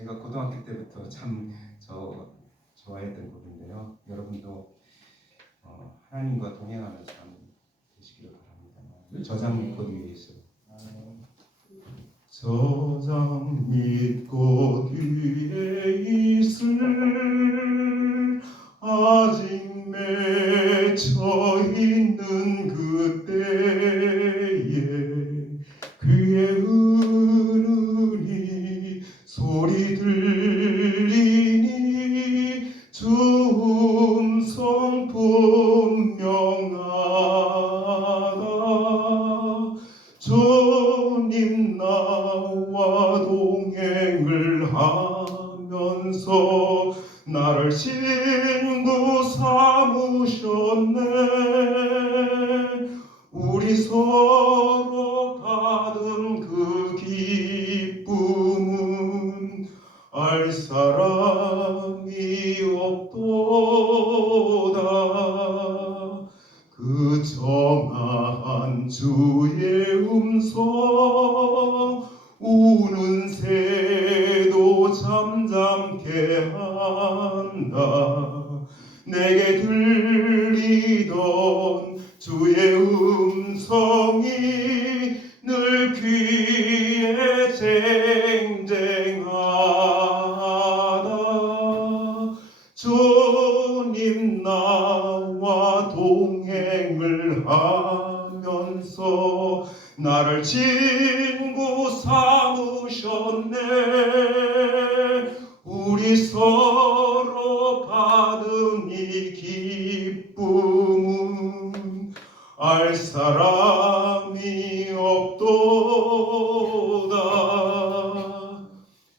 제가 고등학교 때부터 참 좋아했던 곡인데요. 여러분도 하나님과 동행하는 삶 되시기를 바랍니다. 저장 꽃 위에 있어요. 저장 밑꽃 위에 있을 아직 맺혀 있는 그때에 그의 은은히 소리 들리니 주 음성 분명하다. 주님 나와 동행을 하면서 나를 친구 삼으셨네. 우리 서로 받은 그 기쁨은 알 사람이 없도다. 그 정한 주의 음성 우는 새도 잠잠케 한다. 내게 들리던 주의 음성이 늘 귀에 쟁쟁하다. 주님 나와 동행을 하면서 나를 친구 삼으셨네. 우리 서로 받은 이 기쁨은 알 사람이 없도다.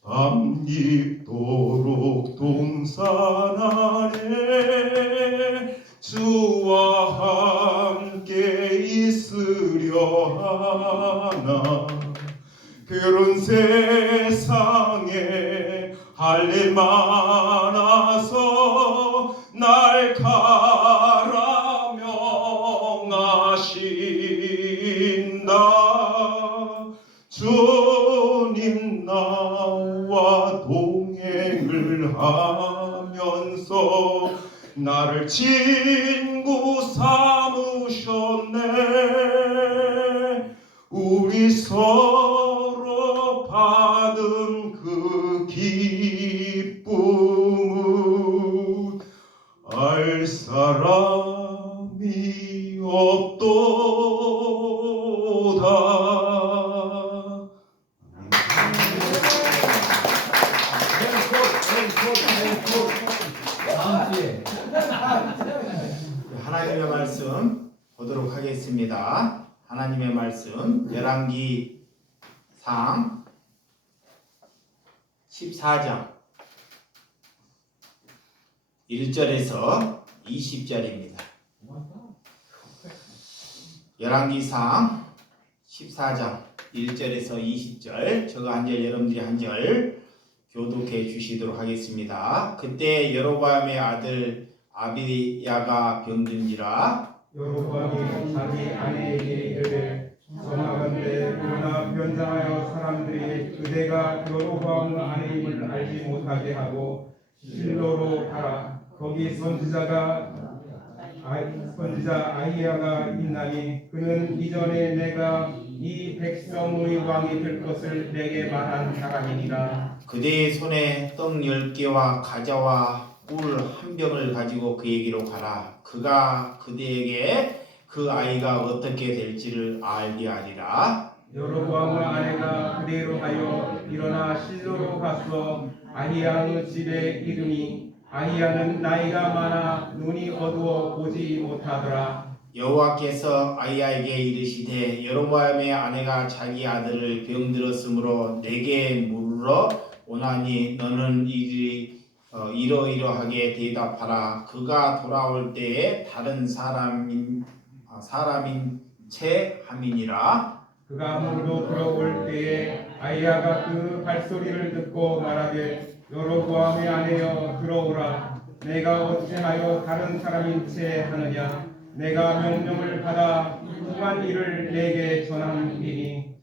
밤 깊도록 동산 안에 주와 함께 있으려 하나. 그런 세상에 할 일 많아서 날 가라 명하신다. 주님 나와 동행을 하면서 나를 친구 삼으셨네. 우리 서로 받은 그 기쁨은 알 사람이 없도다. 하나님의 말씀 보도록 하겠습니다. 하나님의 말씀 열왕기상 14장 1절에서 20절입니다. 열왕기상 14장 1절에서 20절 저거 한 절 여러분들이 한 절 교독해 주시도록 하겠습니다. 그때 여로보암의 아들 아비야가 병든지라 여로보암이 자기 아내에게 이르되 전하건대 그러나 변장하여 사람들이 그대가 여로보암 아내임을 알지 못하게 하고 실로로 가라. 거기 선지자 아히야가 있나니 그는 이전에 내가 이 백성의 왕이 될 것을 내게 말한 사람이니라. 그대의 손에 떡 10개와 과자와 꿀 한 병을 가지고 그에게로 가라. 그가 그대에게 그 아이가 어떻게 될지를 알게 하리라. 여로보암의 아내가 그대로 하여 일어나 실로로 가서 아히야의 집에 이르니 아히야는 나이가 많아 눈이 어두워 보지 못하더라. 여호와께서 아히야에게 이르시되 여로보암의 아내가 자기 아들을 병들었으므로 내게 물으러 오나니 너는 이러이러하게 대답하라. 그가 돌아올 때에 다른 사람인 채 함이니라. 그가 물로 들어올 때에 아히야가 그 발소리를 듣고 말하되 여로보암의 아내여 들어오라. 내가 어찌하여 다른 사람인 채 하느냐. 내가 명령을 받아 후한 일을 내게 전하리니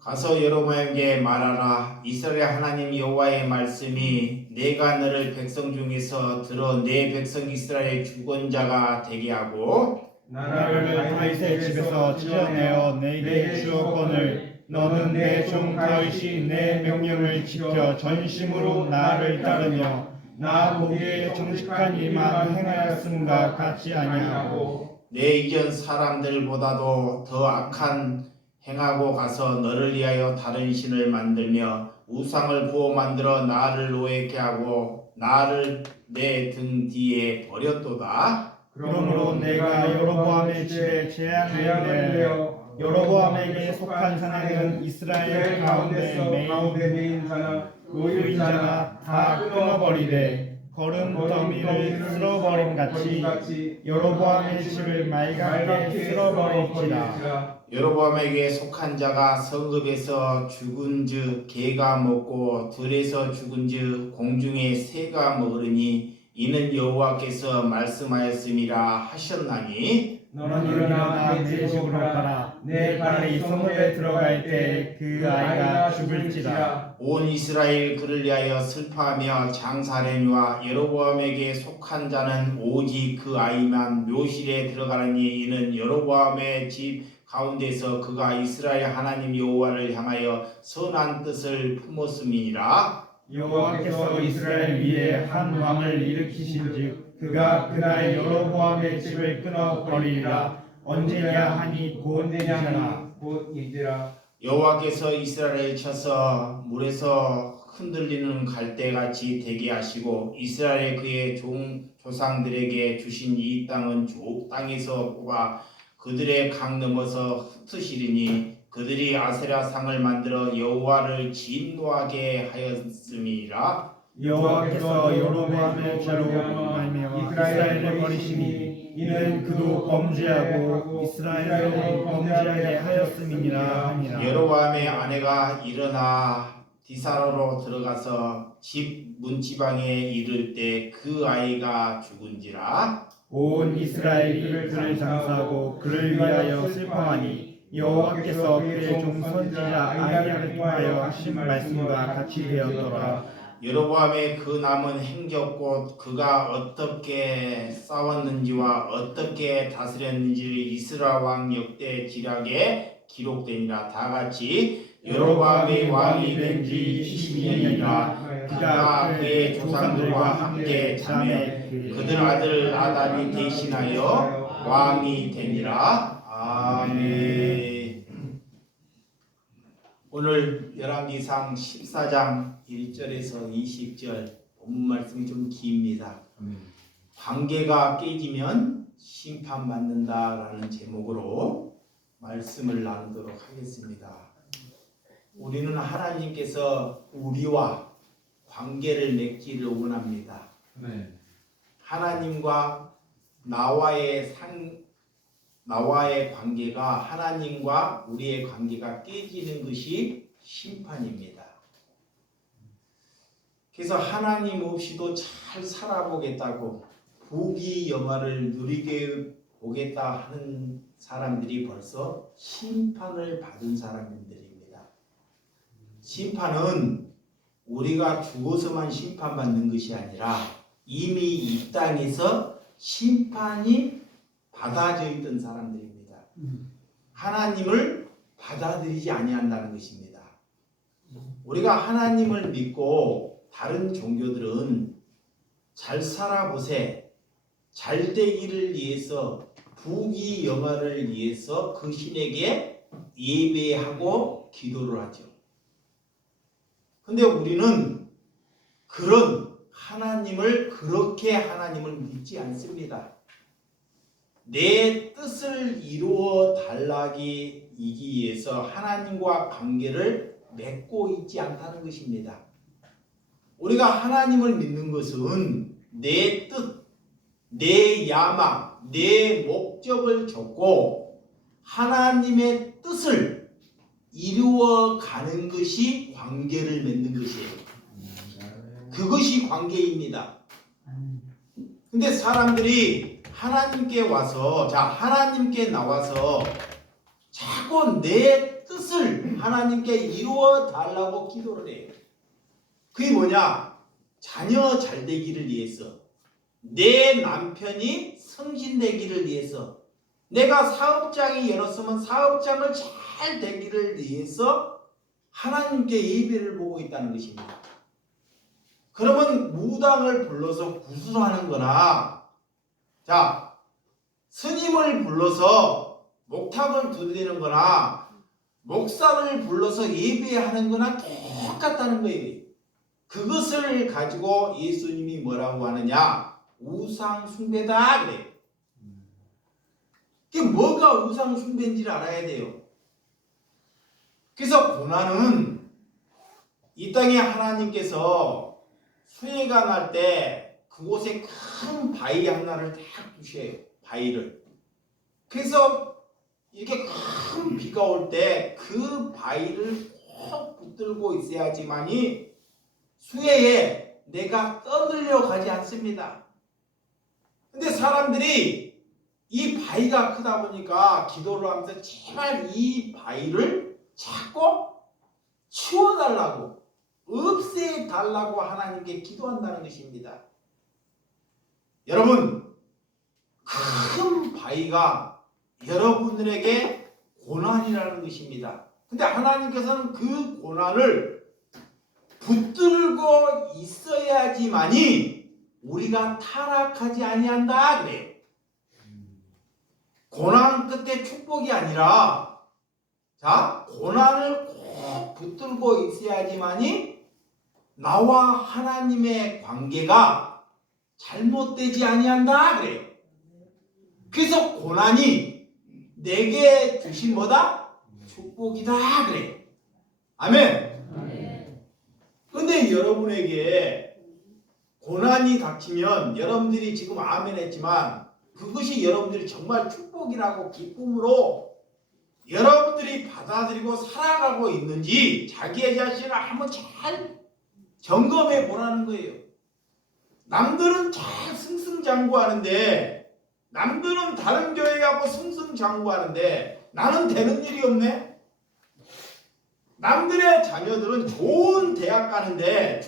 가서 여로보암에게 말하라. 이스라엘 하나님 여호와의 말씀이 내가 너를 백성 중에서 들어 내 백성 이스라엘 주권자가 되게 하고 나를 다윗의 집에서 찢어내어 내게 주었거늘 너는 내 종 다윗이 내 명령을 지켜 전심으로 나를 따르며 나 보기에 정직한 일만 행하였음과 같지 아니하고 내 이전 사람들보다도 더 악한 행하고 가서 너를 위하여 다른 신을 만들며 우상을 부어 만들어 나를 노예케 하고 나를 내 등 뒤에 버렸도다. 그러므로 내가 여로보암의 집에 재앙을 내어 여로보암에게 속한 사내는 이스라엘 가운데 메인 자나 노유인자나 다 끊어버리되 거름더미를 쓸어버림 같이 여로보암의 집을 말갛게 쓸어버릴지라. 여로보암에게 속한 자가 성읍에서 죽은즉 개가 먹고 들에서 죽은즉 공중의 새가 먹으리니 이는 여호와께서 말씀하였음이라 하셨나니 너는 일어나 일어나 내 집으로 가라. 내 발이 성읍에 들어갈 때 그 아이가 죽을지라. 온 이스라엘 그를 위하여 슬퍼하며 장사하려니와 여로보암에게 속한 자는 오직 그 아이만 묘실에 들어가라니 이는 여로보암의 집 가운데서 그가 이스라엘 하나님 여호와를 향하여 선한 뜻을 품었음이니라. 여호와께서 이스라엘 위에 한 왕을 일으키신즉 그가 그날 여로보암의 집을 끊어 버리리라. 언제냐 하니 곧 이제라. 곧 이제라. 여호와께서 이스라엘을 쳐서 물에서 흔들리는 갈대같이 되게 하시고 이스라엘 그의 조상들에게 주신 이 땅은 땅에서 뽑아 그들의 강 넘어서 흩으시리니 그들이 아세라 상을 만들어 여호와를 진노하게 하였음이라. 여호와께서 여로보암의 죄로 말미암아 이스라엘을 버리시니 이는 그도 범죄하고 이스라엘도 범죄하게 하였음이니라 하니라. 여로보암의 아내가 일어나 디사로로 들어가서 집 문지방에 이를 때 그 아이가 죽은지라. 온 이스라엘이 그를 장사하고 그를 위하여 슬퍼하니 여호와께서 그의 종 선지자 아히야를 통하여 하신 말씀과 같이 되었더라. 여로보암의 그 남은 행적곧 그가 어떻게 싸웠는지와 어떻게 다스렸는지를 이스라엘 왕 역대 지략에 기록되니라. 다같이 여로보암의 왕이 된 지 22년이라. 그가 그의 조상들과 함께 자매 그들 아들 나단이 대신하여 왕이 되니라. 아멘. 오늘 열왕기상 14장 1절에서 20절 본문 말씀이 좀 깁니다. 관계가 깨지면 심판받는다라는 제목으로 말씀을 나누도록 하겠습니다. 우리는 하나님께서 우리와 관계를 맺기를 원합니다. 하나님과 나와의 관계가 하나님과 우리의 관계가 깨지는 것이 심판입니다. 그래서 하나님 없이도 잘 살아보겠다고 부귀 영화를 누리게 보겠다 하는 사람들이 벌써 심판을 받은 사람들입니다. 심판은 우리가 죽어서만 심판받는 것이 아니라 이미 이 땅에서 심판이 받아져 있던 사람들입니다. 하나님을 받아들이지 아니한다는 것입니다. 우리가 하나님을 믿고 다른 종교들은 잘 살아보세, 잘 되기를 위해서 부귀 영화를 위해서 그 신에게 예배하고 기도를 하죠. 근데 우리는 그런 하나님을 그렇게 하나님을 믿지 않습니다. 내 뜻을 이루어 달라기 위해서 하나님과 관계를 맺고 있지 않다는 것입니다. 우리가 하나님을 믿는 것은 내 뜻, 내 야망, 내 목적을 적고 하나님의 뜻을 이루어가는 것이 관계를 맺는 것이에요. 그것이 관계입니다. 근데 사람들이 하나님께 나와서 자꾸 내 뜻을 하나님께 이루어 달라고 기도를 해요. 그게 뭐냐? 자녀 잘 되기를 위해서, 내 남편이 성신되기를 위해서, 내가 사업장이 열었으면 사업장을 잘 되기를 위해서 하나님께 예배를 보고 있다는 것입니다. 그러면 무당을 불러서 구술하는 거나, 자, 스님을 불러서 목탁을 두드리는 거나, 목사를 불러서 예배하는 거나 똑같다는 거예요. 그것을 가지고 예수님이 뭐라고 하느냐? 우상 숭배다 그래요. 그게 뭐가 우상 숭배인지를 알아야 돼요. 그래서 고난은 이 땅에 하나님께서 수해가 날 때 그곳에 큰 바위 하나를 딱 두셔요. 바위를. 그래서 이렇게 큰 비가 올 때 그 바위를 꼭 붙들고 있어야지만이 수해에 내가 떠들려 가지 않습니다. 근데 사람들이 이 바위가 크다 보니까 기도를 하면서 제발 이 바위를 자꾸 치워달라고, 없애달라고 하나님께 기도한다는 것입니다. 여러분, 큰 바위가 여러분들에게 고난이라는 것입니다. 근데 하나님께서는 그 고난을 붙들고 있어야지만이 우리가 타락하지 아니한다 그래요. 고난 끝에 축복이 아니라, 자, 고난을 꼭 붙들고 있어야지만이 나와 하나님의 관계가 잘못되지 아니한다 그래요. 그래서 고난이 내게 주신 뭐다? 축복이다 그래요. 아멘. 근데 여러분에게 고난이 닥치면 여러분들이 지금 아멘 했지만 그것이 여러분들이 정말 축복이라고 기쁨으로 여러분들이 받아들이고 살아가고 있는지 자기의 자신을 한번 잘 점검해 보라는 거예요. 남들은 잘 승승장구하는데, 남들은 다른 교회 가고 승승장구하는데 나는 되는 일이 없네. 남들의 자녀들은 좋은 대학 가는데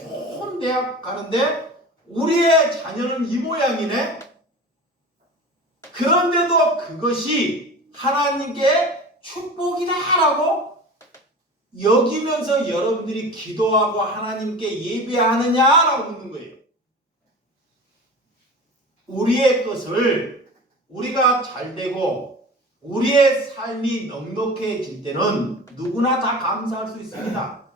우리의 자녀는 이 모양이네. 그런데도 그것이 하나님께 축복이다라고 여기면서 여러분들이 기도하고 하나님께 예배하느냐라고 묻는 거예요. 우리의 것을 우리가 잘되고 우리의 삶이 넉넉해질 때는 누구나 다 감사할 수 있습니다.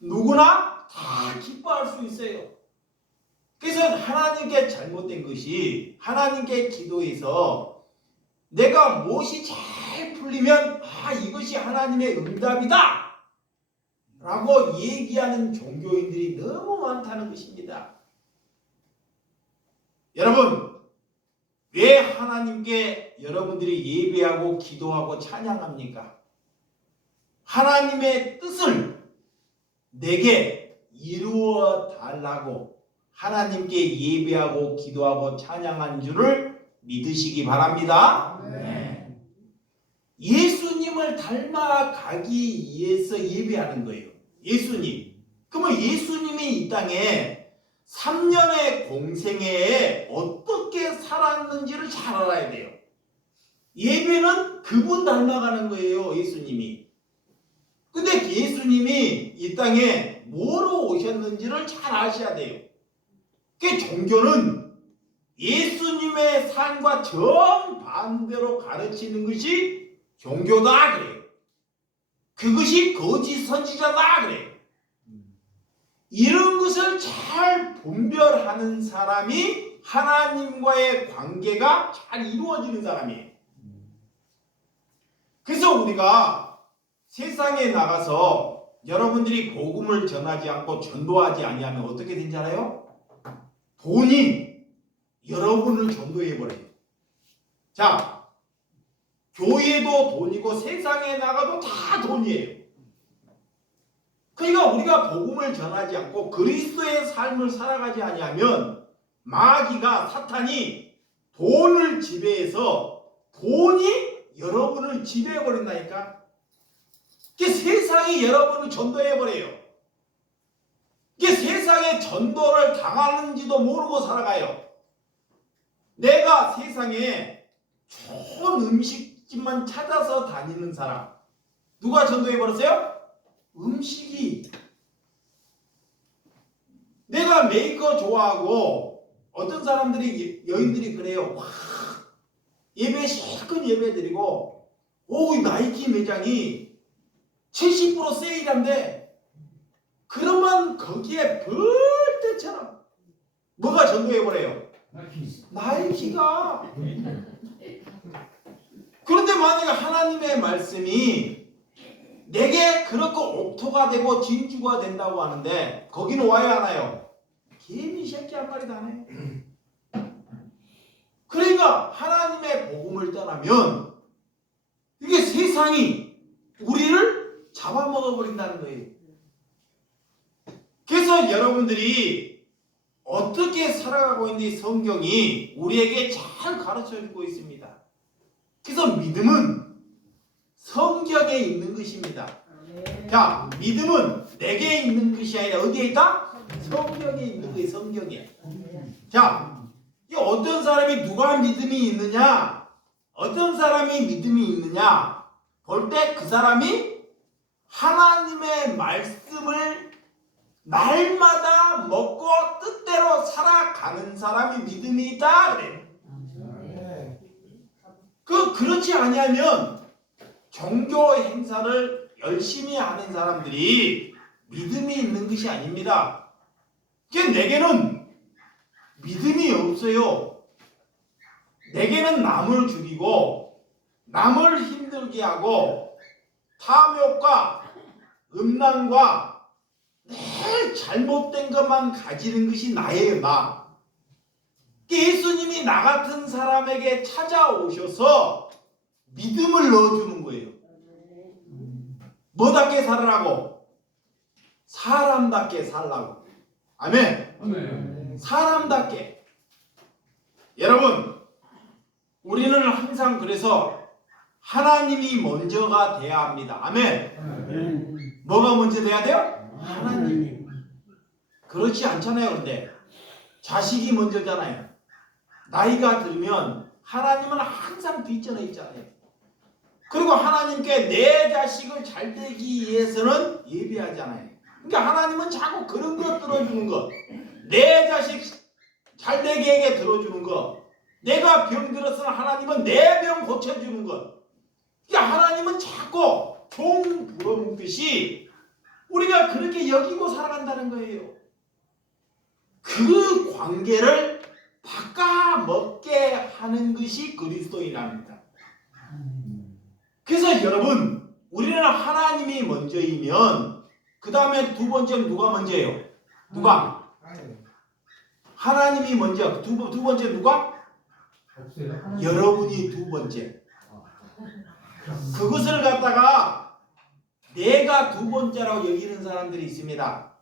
누구나 다 기뻐할 수 있어요. 그래서 하나님께 잘못된 것이, 하나님께 기도해서 내가 무엇이 잘 풀리면 이것이 하나님의 응답이다 라고 얘기하는 종교인들이 너무 많다는 것입니다. 여러분, 왜 하나님께 여러분들이 예배하고 기도하고 찬양합니까? 하나님의 뜻을 내게 이루어 달라고 하나님께 예배하고 기도하고 찬양한 줄을 믿으시기 바랍니다. 네. 예수님을 닮아가기 위해서 예배하는 거예요. 예수님. 그러면 예수님이 이 땅에 3년의 공생애에 어떻게 살았는지를 잘 알아야 돼요. 예배는 그분 닮아가는 거예요. 예수님이. 근데 예수님이 이 땅에 뭐로 오셨는지를 잘 아셔야 돼요. 그 종교는 예수님의 삶과 정반대로 가르치는 것이 종교다 그래요. 그것이 거짓 선지자다 그래요. 이런 것을 잘 분별하는 사람이 하나님과의 관계가 잘 이루어지는 사람이에요. 그래서 우리가 세상에 나가서 여러분들이 복음을 전하지 않고 전도하지 아니하면 어떻게 되는지 알아요? 돈이 여러분을 전도해버려요. 자, 교회도 돈이고 세상에 나가도 다 돈이에요. 그러니까 우리가 복음을 전하지 않고 그리스도의 삶을 살아가지 아니하면 마귀가, 사탄이 돈을 지배해서 돈이 여러분을 지배해버린다니까. 이게 세상이 여러분을 전도해버려요. 이게 세상에 전도를 당하는지도 모르고 살아가요. 내가 세상에 좋은 음식집만 찾아서 다니는 사람, 누가 전도해버렸어요? 음식이. 내가 메이커 좋아하고 어떤 사람들이 여인들이 그래요. 와, 예배 실컷 예배 드리고 오 나이키 매장이 70% 세일한데 그러면 거기에 벌떼처럼 뭐가 전도해버려요? 나이키가. 그런데 만약에 하나님의 말씀이 내게 그렇게 옥토가 되고 진주가 된다고 하는데 거기는 와요 안 와요? 개미 새끼 한 마리도 안 해요. 그러니까 하나님의 복음을 떠나면 이게 세상이 우리를 잡아먹어버린다는 거예요. 그래서 여러분들이 어떻게 살아가고 있는지 성경이 우리에게 잘 가르쳐주고 있습니다. 그래서 믿음은 성경에 있는 것입니다. 자, 믿음은 내게 있는 것이 아니라 어디에 있다? 성경에 있는 거예요. 성경에. 자, 이 어떤 사람이 누가 믿음이 있느냐? 어떤 사람이 믿음이 있느냐? 볼 때 그 사람이 하나님의 말씀을 날마다 먹고 뜻대로 살아가는 사람이 믿음이 있다 그래요. 그렇지 아니하면 종교 행사를 열심히 하는 사람들이 믿음이 있는 것이 아닙니다. 내게는 믿음이 없어요. 내게는 남을 죽이고 남을 힘들게 하고 탐욕과 음란과 늘 잘못된 것만 가지는 것이 나예요. 나. 예수님이 나 같은 사람에게 찾아오셔서 믿음을 넣어주는 거예요. 뭐답게 살으라고? 사람답게 살라고. 아멘. 사람답게. 여러분, 우리는 항상 그래서 하나님이 먼저가 돼야 합니다. 아멘. 뭐가 먼저 돼야 돼요? 하나님. 그렇지 않잖아요. 그런데 자식이 먼저잖아요. 나이가 들면 하나님은 항상 뒷전에 있잖아요. 그리고 하나님께 내 자식을 잘 되기 위해서는 예배하잖아요. 그러니까 하나님은 자꾸 그런 거 들어주는 것, 내 자식 잘 되게 들어주는 것, 내가 병들었으면 하나님은 내 병 고쳐주는 것. 그러니까 하나님은 자꾸 종 불어먹듯이 우리가 그렇게 여기고 살아간다는 거예요. 그 관계를 바꿔먹게 하는 것이 그리스도인입니다. 그래서 여러분, 우리는 하나님이 먼저이면 그 다음에 두 번째는 누가 먼저예요? 누가? 하나님이 먼저. 두 번째 누가? 여러분이 두 번째. 그것을 갖다가 내가 두 번째라고 여기는 사람들이 있습니다.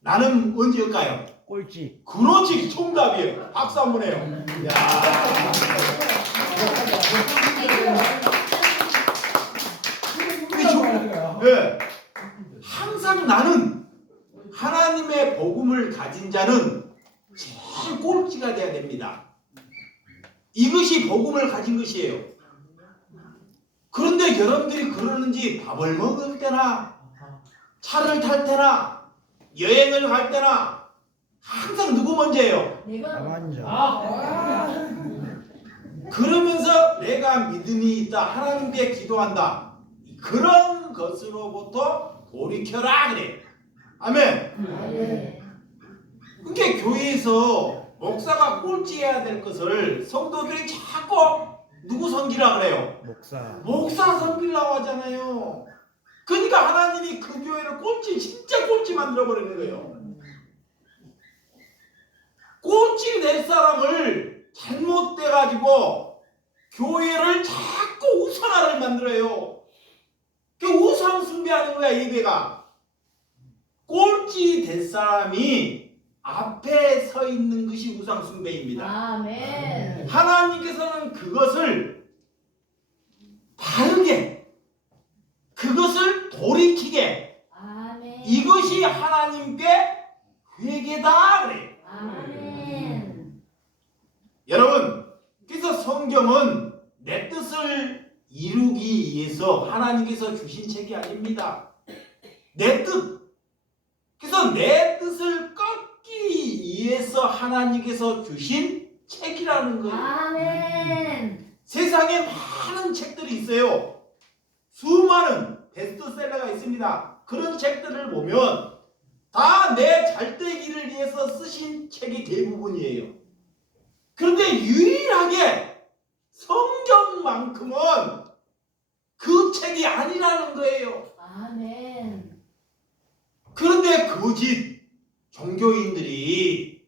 나는 언제일까요? 꼴찌. 그렇지, 정답이에요. 박수 한번 해요. 네. 항상 나는 하나님의 복음을 가진 자는 제일 꼴찌가 돼야 됩니다. 이것이 복음을 가진 것이에요. 그런데 여러분들이 그러는지 밥을 먹을 때나 차를 탈 때나 여행을 갈 때나 항상 누구 먼저예요? 나 먼저. 그러면서 내가 믿음이 있다, 하나님께 기도한다, 그런 것으로부터 돌이켜라 그래. 아멘. 그러니까 교회에서 목사가 꼴찌해야 될 것을 성도들이 자꾸 누구 섬기라 그래요? 목사 섬기려고 하잖아요. 그러니까 하나님이 그 교회를 꼴찌, 진짜 꼴찌 만들어버리는 거예요. 꼴찌 낼 사람을 잘못돼가지고 교회를 자꾸 우상화를 만들어요. 그 우상 숭배하는 거야, 예배가. 꼴찌 될 사람이 앞에 서 있는 것이 우상 숭배입니다. 아멘. 하나님께서는 그것을 바르게, 그것을 돌이키게. 아멘. 이것이 하나님께 회개다 그래요. 아멘. 여러분, 그래서 성경은 내 뜻을 이루기 위해서 하나님께서 주신 책이 아닙니다. 내 뜻. 그래서 내 뜻을 꺾기 위해서 하나님께서 주신 책이라는 거예요. 아멘. 세상에 많은 책들이 있어요. 수많은 베스트셀러가 있습니다. 그런 책들을 보면 다 내 잘되기를 위해서 쓰신 책이 대부분이에요. 그런데 유일하게 성경만큼은 그 책이 아니라는 거예요. 아멘. 그런데 거짓 종교인들이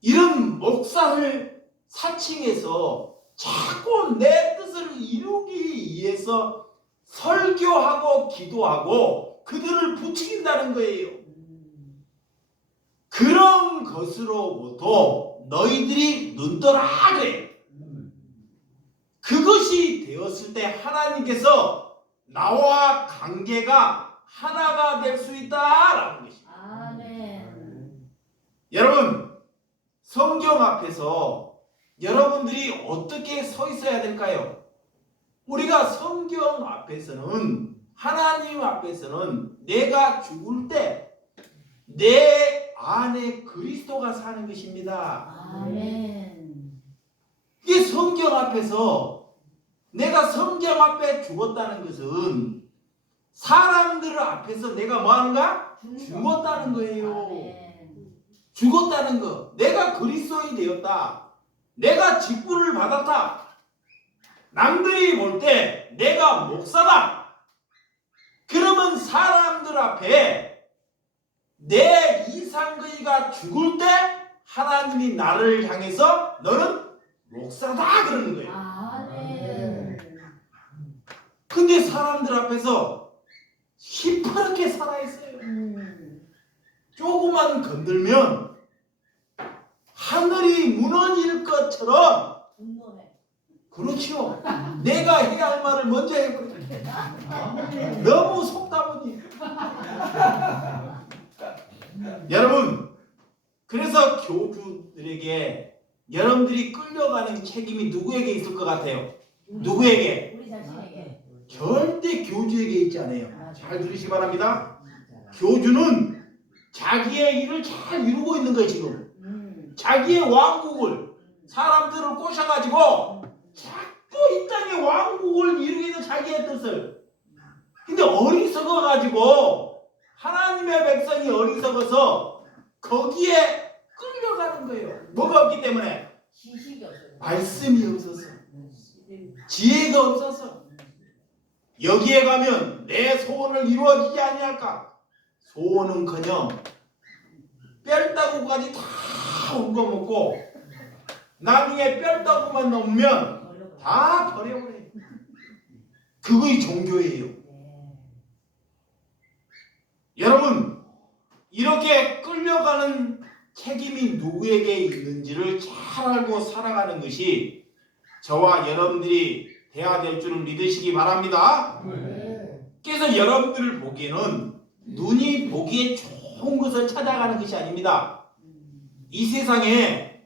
이런 목사를 사칭해서 자꾸 내 뜻을 이루기 위해서 설교하고 기도하고 그들을 부추긴다는 거예요. 그런 것으로부터 너희들이 눈떠라 그래요. 그것이 되었을 때 하나님께서 나와 관계가 하나가 될 수 있다라는 것입니다. 아멘. 여러분, 성경 앞에서 여러분들이 어떻게 서 있어야 될까요? 우리가 성경 앞에서는, 하나님 앞에서는 내가 죽을 때 내 안에 그리스도가 사는 것입니다. 아멘. 이게 성경 앞에서 내가 성경 앞에 죽었다는 것은 사람들 앞에서 내가 뭐 하는가? 죽었다는 거예요. 아멘. 죽었다는 거. 내가 그리스도인이 되었다. 내가 직분을 받았다. 남들이 볼 때 내가 목사다. 그러면 사람들 앞에 내 이상근이가 죽을 때 하나님이 나를 향해서 너는 목사다 그러는 거예요. 아멘. 근데 사람들 앞에서 시퍼렇게 살아있어요. 조금만 건들면 하늘이 무너질 것처럼. 분노해. 그렇죠. 내가 해야 할 말을 먼저 해버려. 너무 속다 보니. 여러분, 그래서 교주들에게 여러분들이 끌려가는 책임이 누구에게 있을 것 같아요? 누구에게? 우리 자신에게. 절대 교주에게 있지 않아요. 잘 들으시기 바랍니다. 교주는 자기의 일을 잘 이루고 있는 거예요. 지금 자기의 왕국을, 사람들을 꼬셔가지고 자꾸 이 땅의 왕국을 이루기 위해서 자기의 뜻을. 근데 어리석어가지고 하나님의 백성이 어리석어서 거기에 끌려가는 거예요. 뭐가 없기 때문에? 지식이 없어요. 말씀이 없어서, 지혜가 없어서. 여기에 가면 내 소원을 이루어지지 아니할까? 소원은커녕 뼈다구까지 다 옮겨먹고 나중에 뼈다구만 넘으면 다 버려버려요. 그거이 종교예요. 여러분, 이렇게 끌려가는 책임이 누구에게 있는지를 잘 알고 살아가는 것이 저와 여러분들이 돼야 될 줄을 믿으시기 바랍니다. 그래서 여러분들을 보기에는 눈이 보기에 좋은 것을 찾아가는 것이 아닙니다. 이 세상에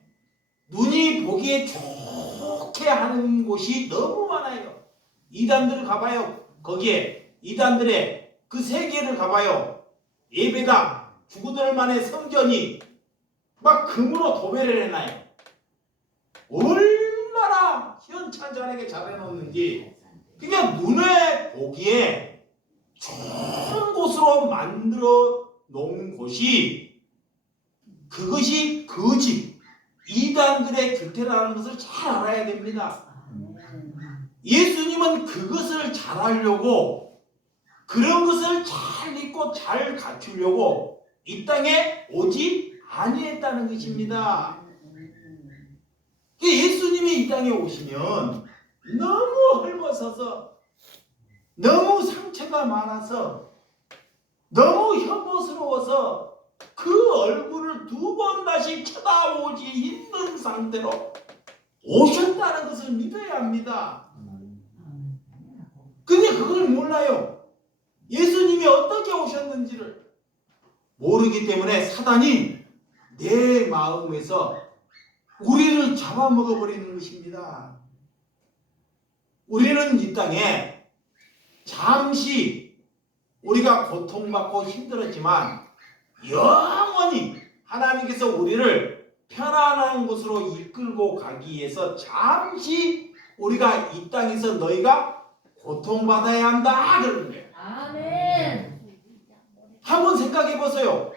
눈이 보기에 좋게 하는 곳이 너무 많아요. 이단들을 가봐요. 거기에 이단들의 그 세계를 가봐요. 예배당, 죽으들만의 성전이 막 금으로 도배를 해놔요. 얼마나 현찬자에게 잘해놓는지. 그냥 눈에 보기에 좋은 곳으로 만들어 놓은 곳이, 그것이 거짓 이단들의 규태라는 것을 잘 알아야 됩니다. 예수님은 그것을 잘 알려고, 그런 것을 잘 믿고 잘 갖추려고 이 땅에 오지 아니했다는 것입니다. 예수님이 이 땅에 오시면 너무 헐벗어서, 너무 상처가 많아서, 너무 혐오스러워서 그 얼굴을 두 번 다시 쳐다보지 힘든 상태로 오셨다는 것을 믿어야 합니다. 근데 그걸 몰라요. 예수님이 어떻게 오셨는지를 모르기 때문에 사단이 내 마음에서 우리를 잡아먹어버리는 것입니다. 우리는 이 땅에 잠시 우리가 고통받고 힘들었지만 영원히 하나님께서 우리를 편안한 곳으로 이끌고 가기 위해서 잠시 우리가 이 땅에서 너희가 고통받아야 한다 그러는 거예요. 아멘. 한번 생각해 보세요.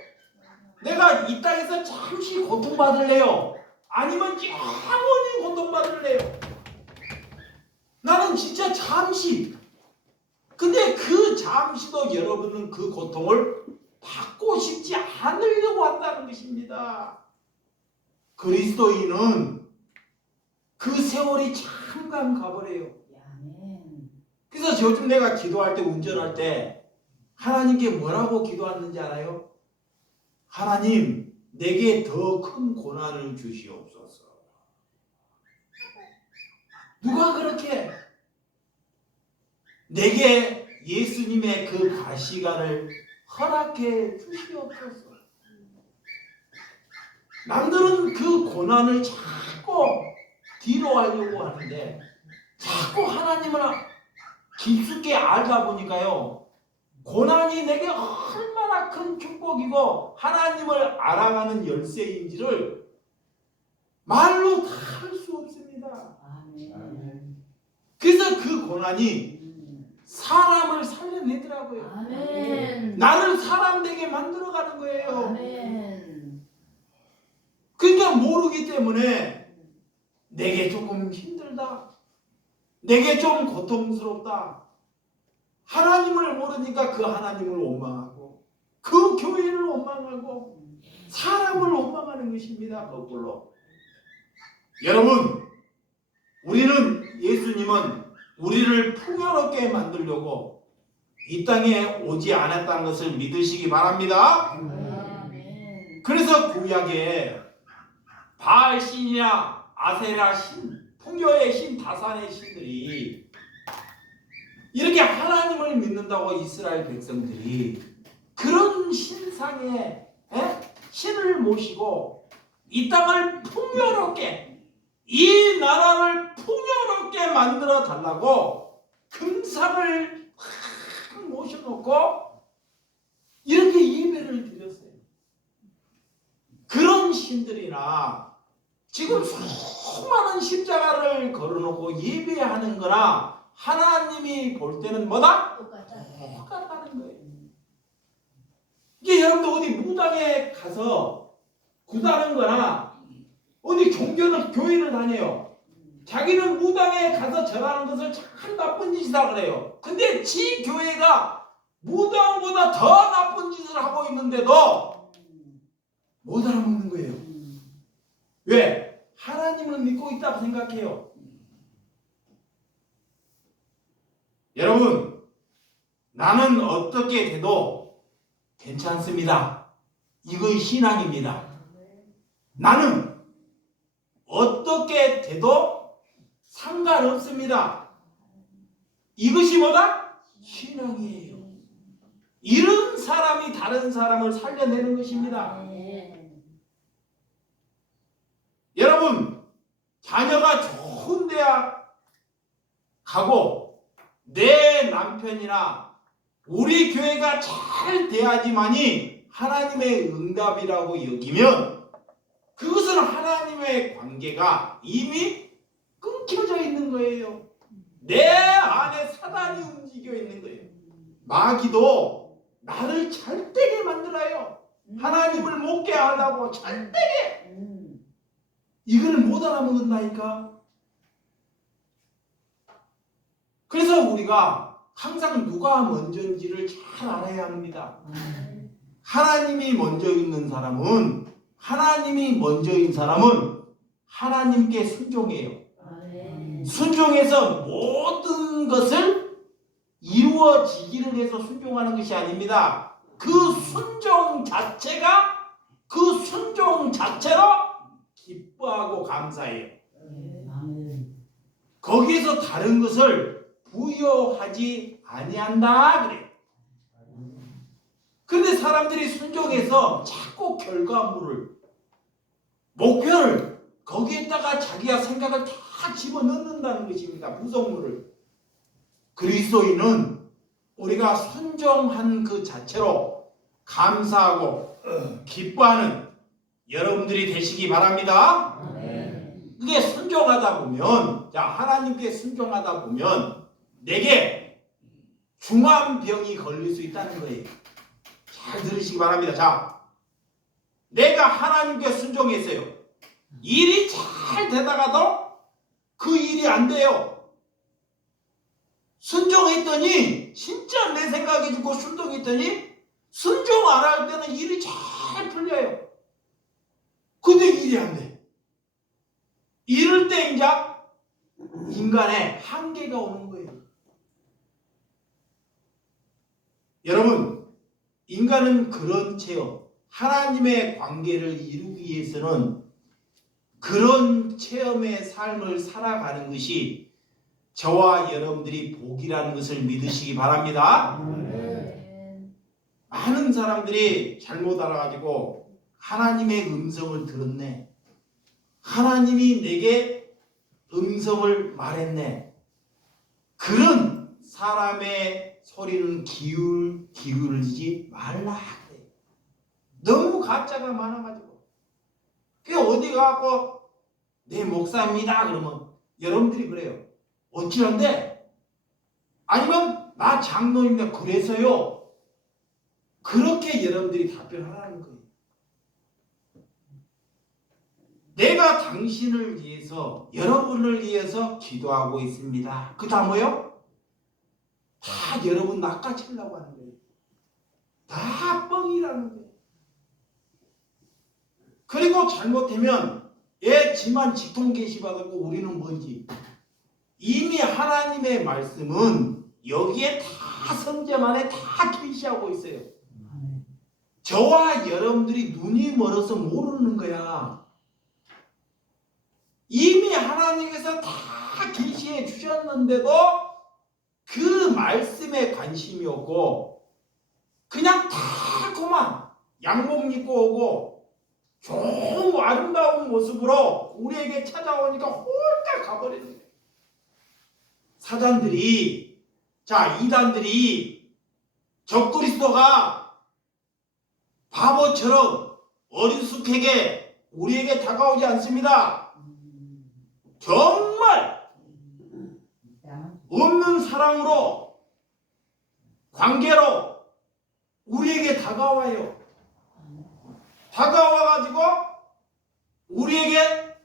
내가 이 땅에서 잠시 고통받을래요? 아니면 영원히 고통받을래요? 나는 진짜 잠시. 근데 그 잠시도 여러분은 그 고통을 받고 싶지 않으려고 한다는 것입니다. 그리스도인은 그 세월이 잠깐 가버려요. 아멘. 그래서 요즘 내가 기도할 때, 운전할 때 하나님께 뭐라고 기도하는지 알아요? 하나님, 내게 더 큰 고난을 주시옵소서. 누가 그렇게 내게 예수님의 그 가시관을 허락해 주시옵소서. 남들은 그 고난을 자꾸 뒤로 하려고 하는데 자꾸 하나님을 깊숙이 알다 보니까요, 고난이 내게 얼마나 큰 축복이고 하나님을 알아가는 열쇠인지를 말로 다 할 수 없습니다. 아멘. 그래서 그 고난이 사람을 살려내더라고요. 아멘. 나를 사람 되게 만들어가는 거예요. 아멘. 그러니까 모르기 때문에 내게 조금 힘들다, 내게 좀 고통스럽다, 하나님을 모르니까 그 하나님을 원망하고 그 교회를 원망하고 사람을 원망하는 것입니다. 거꾸로. 여러분, 우리는, 예수님은 우리를 풍요롭게 만들려고 이 땅에 오지 않았다는 것을 믿으시기 바랍니다. 아멘. 그래서 구약에 바알 신이나 아세라 신, 풍요의 신, 다산의 신들이 이렇게 하나님을 믿는다고 이스라엘 백성들이 그런 신상의 신을 모시고 이 땅을 풍요롭게, 이 나라를 풍요롭게 만들어 달라고 금상을 모셔놓고 이렇게 예배를 드렸어요. 그런 신들이나 지금 수많은 십자가를 걸어놓고 예배하는 거나 하나님이 볼 때는 뭐다? 똑같다는 거예요. 이게 여러분들 어디 무당에 가서 구다는 거나 어디 종교는 교회를 다녀요. 자기는 무당에 가서 절하는 것을 참 나쁜 짓이다 그래요. 근데 지 교회가 무당보다 더 나쁜 짓을 하고 있는데도 못 알아먹는 거예요. 왜? 하나님을 믿고 있다고 생각해요. 여러분, 나는 어떻게 돼도 괜찮습니다. 이거 신앙입니다. 나는 어떻게 돼도 상관없습니다. 이것이 뭐다? 신앙이에요. 이런 사람이 다른 사람을 살려내는 것입니다. 아멘. 여러분, 자녀가 좋은 대학 가고 내 남편이나 우리 교회가 잘 돼야지만이 하나님의 응답이라고 여기면 그것은 하나님의 관계가 이미 끊겨져 있는 거예요. 내 안에 사단이 움직여 있는 거예요. 마귀도 나를 잘되게 만들어요. 하나님을 못 깨하려고 잘되게. 이걸 못 알아먹는다니까. 그래서 우리가 항상 누가 먼저인지를 잘 알아야 합니다. 하나님이 먼저 있는 사람은, 하나님이 먼저인 사람은 하나님께 순종해요. 순종해서 모든 것을 이루어지기를 해서 순종하는 것이 아닙니다. 그 순종 자체가, 그 순종 자체로 기뻐하고 감사해요. 거기에서 다른 것을 부여하지 아니한다 그래. 근데 사람들이 순종해서 자꾸 결과물을, 목표를 거기에다가 자기가 생각을 다 집어넣는다는 것입니다. 구성물을. 그리스도인은 우리가 순종한 그 자체로 감사하고 기뻐하는 여러분들이 되시기 바랍니다. 그게 순종하다 보면, 자, 하나님께 순종하다 보면 내게 중환병이 걸릴 수 있다는 거예요. 잘 들으시기 바랍니다. 자, 내가 하나님께 순종했어요. 일이 잘 되다가도 그 일이 안 돼요. 순종했더니, 진짜 내 생각이 죽고 순종했더니 순종 안 할 때는 일이 잘 풀려요. 근데 일이 안 돼. 이럴 때 이제 인간의 한계가 오는 거예요. 여러분, 인간은 그런 체험, 하나님의 관계를 이루기 위해서는 그런 체험의 삶을 살아가는 것이 저와 여러분들이 복이라는 것을 믿으시기 바랍니다. 많은 사람들이 잘못 알아가지고 하나님의 음성을 들었네. 하나님이 내게 음성을 말했네. 그런 사람의 소리는 기울이지 말라. 너무 가짜가 많아가지고. 그 어디 가고 내 목사입니다 그러면 여러분들이 그래요. 어찌한데? 아니면 나 장로입니다. 그래서요. 그렇게 여러분들이 답변하라는 거예요. 내가 당신을 위해서, 여러분을 위해서 기도하고 있습니다. 그 다음 뭐요? 다 여러분 낚아채려고 하는 거예요. 다 뻥이라는 거예요. 그리고 잘못하면 지만 직통 계시받았고 우리는 뭔지. 이미 하나님의 말씀은 여기에 다 성경 안에 다 계시하고 있어요. 저와 여러분들이 눈이 멀어서 모르는 거야. 이미 하나님께서 다 계시해 주셨는데도 그 말씀에 관심이 없고 그냥 다 그만 양복 입고 오고 좋은 아름다운 모습으로 우리에게 찾아오니까 홀딱 가버리는 거예요. 사단들이, 자, 이단들이 적그리스도가 바보처럼 어리숙하게 우리에게 다가오지 않습니다. 정말 없는 사랑으로, 관계로 우리에게 다가와요. 다가와가지고 우리에게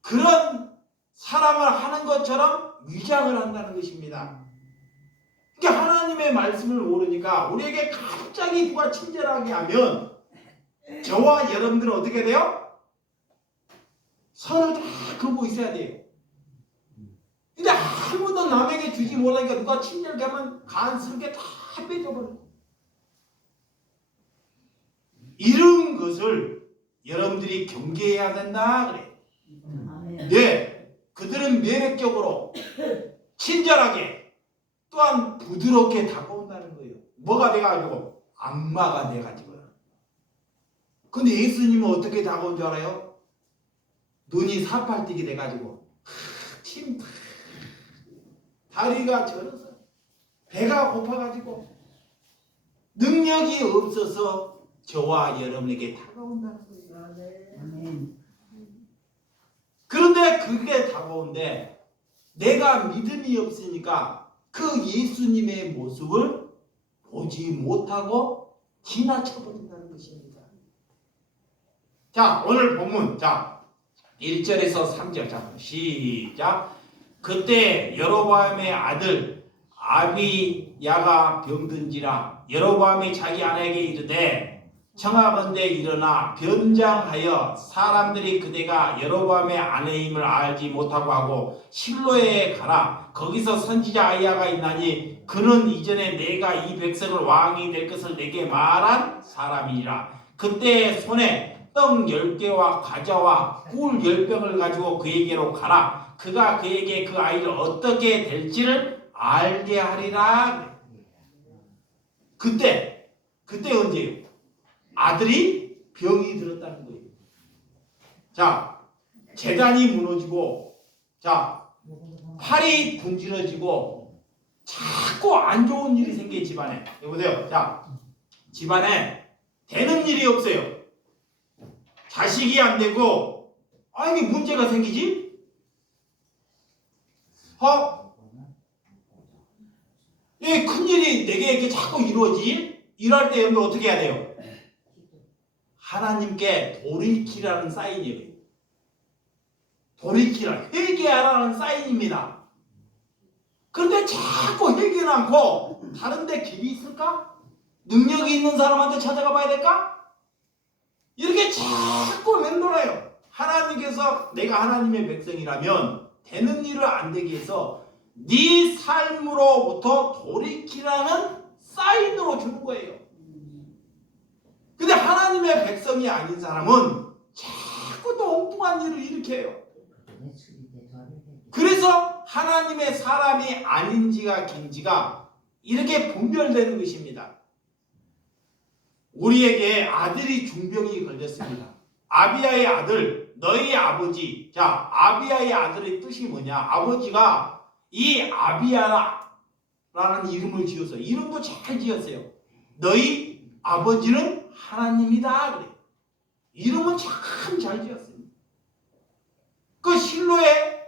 그런 사랑을 하는 것처럼 위장을 한다는 것입니다. 그러니까 하나님의 말씀을 모르니까 우리에게 갑자기 누가 친절하게 하면 저와 여러분들은 어떻게 돼요? 선을 다 긋고 있어야 돼요. 근데 아무도 남에게 주지 못하니까 누가 친절하게 하면 간스럽게 다 뺏어버려요. 이런 것을 여러분들이 경계해야 된다 그래. 네, 그들은 매력적으로 친절하게 또한 부드럽게 다가온다는 거예요. 뭐가 돼가지고? 악마가 돼가지고. 근데 예수님은 어떻게 다가온 줄 알아요? 눈이 사팔뜨기 돼가지고 침 다리가 저려서 배가 고파가지고 능력이 없어서 저와 여러분에게 다가온다는 거예요. 그런데 그게 다가오는데 내가 믿음이 없으니까 그 예수님의 모습을 보지 못하고 지나쳐버린다는 것입니다. 자, 오늘 본문, 자 1절에서 3절, 자 시작. 그때 여로보암의 아들 아비야가 병든지라 여로보암이 자기 아내에게 이르되 청하건대 일어나 변장하여 사람들이 그대가 여로보암의 아내임을 알지 못하고 하고 실로에 가라. 거기서 선지자 아히야가 있나니 그는 이전에 내가 이 백성을 왕이 될 것을 내게 말한 사람이니라. 그때 손에 떡 10개와 과자와 꿀 10병을 가지고 그에게로 가라. 그가 그에게 그 아이를 어떻게 될지를 알게 하리라. 그때 언제요? 아들이 병이 들었다는 거예요. 자, 재단이 무너지고, 자, 팔이 분질러지고, 자꾸 안 좋은 일이 생겨 집안에. 여보세요. 자, 집안에 되는 일이 없어요. 자식이 안 되고, 이게 문제가 생기지? 이 큰일이 내게 이렇게 자꾸 이루어지? 이럴 때 여러분 어떻게 해야 돼요? 하나님께 돌이키라는 사인이에요. 돌이키라, 회개하라는 사인입니다. 그런데 자꾸 회개를 않고 다른 데 길이 있을까? 능력이 있는 사람한테 찾아가 봐야 될까? 이렇게 자꾸 맴돌아요. 하나님께서 내가 하나님의 백성이라면 되는 일을 안 되게 해서 네 삶으로부터 돌이키라는 사인으로 주는 거예요. 근데 하나님의 백성이 아닌 사람은 자꾸 또 엉뚱한 일을 일으켜요. 그래서 하나님의 사람이 아닌지가 긴지가 이렇게 분별되는 것입니다. 우리에게 아들이 중병이 걸렸습니다. 아비야의 아들, 너희 아버지. 자, 아비야의 아들의 뜻이 뭐냐? 아버지가 이 아비야라는 이름을 지어서, 이름도 잘 지었어요. 너희 아버지는 하나님이다 그래. 이름은 참 잘 지었습니다. 그 실로의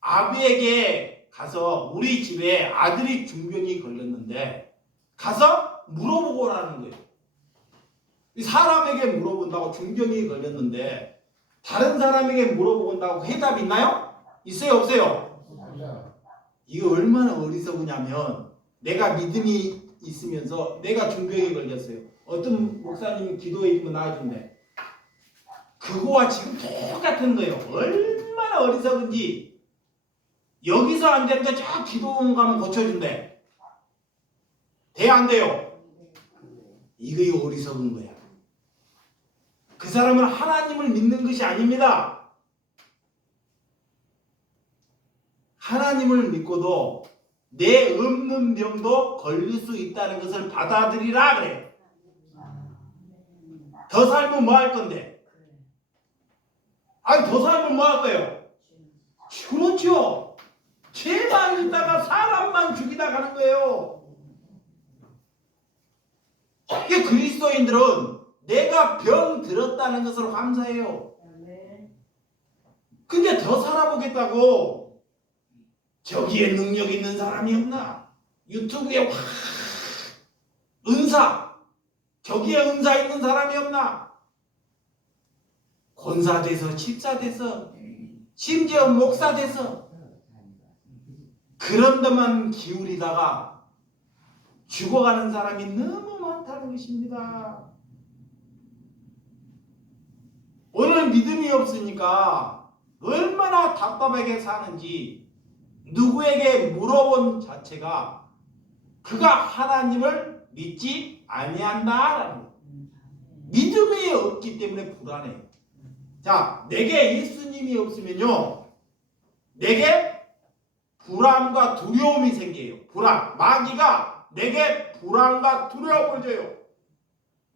아비에게 가서 우리 집에 아들이 중병이 걸렸는데 가서 물어보고 오라는 거예요. 사람에게 물어본다고 중병이 걸렸는데 다른 사람에게 물어본다고 해답이 있나요? 있어요? 없어요? 이거 얼마나 어리석으냐면 내가 믿음이 있으면서 내가 중병이 걸렸어요. 어떤 목사님이 기도해 주면 나아준대. 그거와 지금 똑같은 거예요. 얼마나 어리석은지. 여기서 안 되는데 저 기도원 가면 고쳐준대. 돼 안 돼요? 이거 어리석은 거야. 그 사람은 하나님을 믿는 것이 아닙니다. 하나님을 믿고도 내 없는 병도 걸릴 수 있다는 것을 받아들이라 그래. 더 살면 뭐 할 건데? 더 살면 뭐 할 거예요? 그렇죠. 죄만 있다가 사람만 죽이다 가는 거예요. 이게 그리스도인들은 내가 병 들었다는 것을 감사해요. 근데 더 살아보겠다고 저기에 능력 있는 사람이 없나? 유튜브에 은사, 저기에 은사 있는 사람이 없나? 권사 돼서 집사 돼서 심지어 목사 돼서 그런 데만 기울이다가 죽어가는 사람이 너무 많다는 것입니다. 오늘 믿음이 없으니까 얼마나 답답하게 사는지 누구에게 물어본 자체가 그가 하나님을 믿지 아니한다라는 거예요. 믿음이 없기 때문에 불안해요. 자, 내게 예수님이 없으면요, 내게 불안과 두려움이 생겨요. 불안. 마귀가 내게 불안과 두려움을 줘요.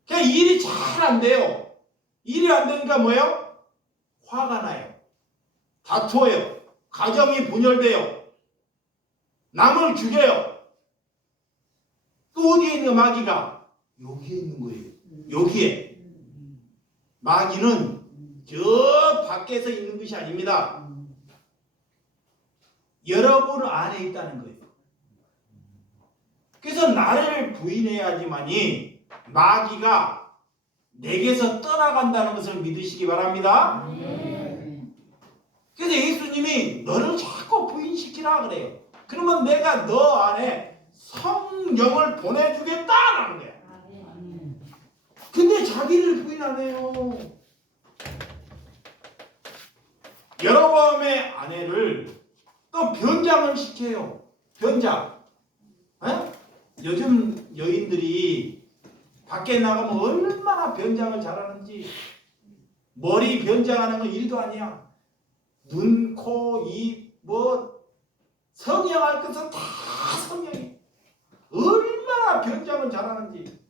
그냥 일이 잘 안 돼요. 일이 안 되니까 뭐예요? 화가 나요. 다투어요. 가정이 분열돼요. 남을 죽여요. 또 어디에 있는 마귀가? 여기에 있는 거예요. 여기에. 마귀는 저 밖에서 있는 것이 아닙니다. 여러분 안에 있다는 거예요. 그래서 나를 부인해야지만이 마귀가 내게서 떠나간다는 것을 믿으시기 바랍니다. 그래서 예수님이 너를 자꾸 부인시키라 그래요. 그러면 내가 너 안에 성령을 보내주겠다라는 거야. 근데 자기를 부인 안 해요. 여러분의 아내를 또 변장을 시켜요. 변장. 에? 요즘 여인들이 밖에 나가면 얼마나 변장을 잘하는지. 머리 변장하는 건 일도 아니야. 눈, 코, 입, 성형할 것은 다 성형이. 얼마나 변장을 잘하는지.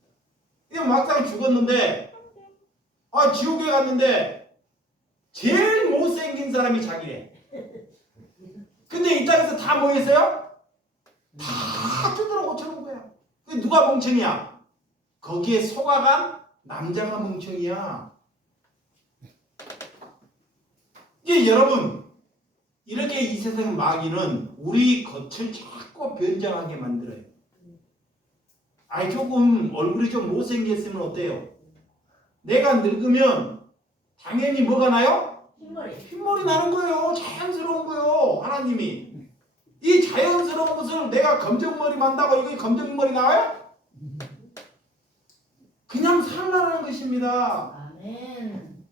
이게 막상 죽었는데, 지옥에 갔는데 제일 못생긴 사람이 자기래. 근데 이 땅에서 다 뭐 했어요? 다 두드러 고쳐놓은 거야. 그게 누가 멍청이야? 거기에 속아간 남자가 멍청이야. 이게 여러분, 이렇게 이 세상 마귀는 우리 겉을 자꾸 변장하게 만들어요. 조금 얼굴이 좀 못생겼으면 어때요? 내가 늙으면 당연히 뭐가 나요? 흰머리 나는 거예요. 자연스러운 거예요. 하나님이. 이 자연스러운 것을 내가 검정머리 만다고 이게 검정머리 나와요? 그냥 살라는 것입니다. 아멘.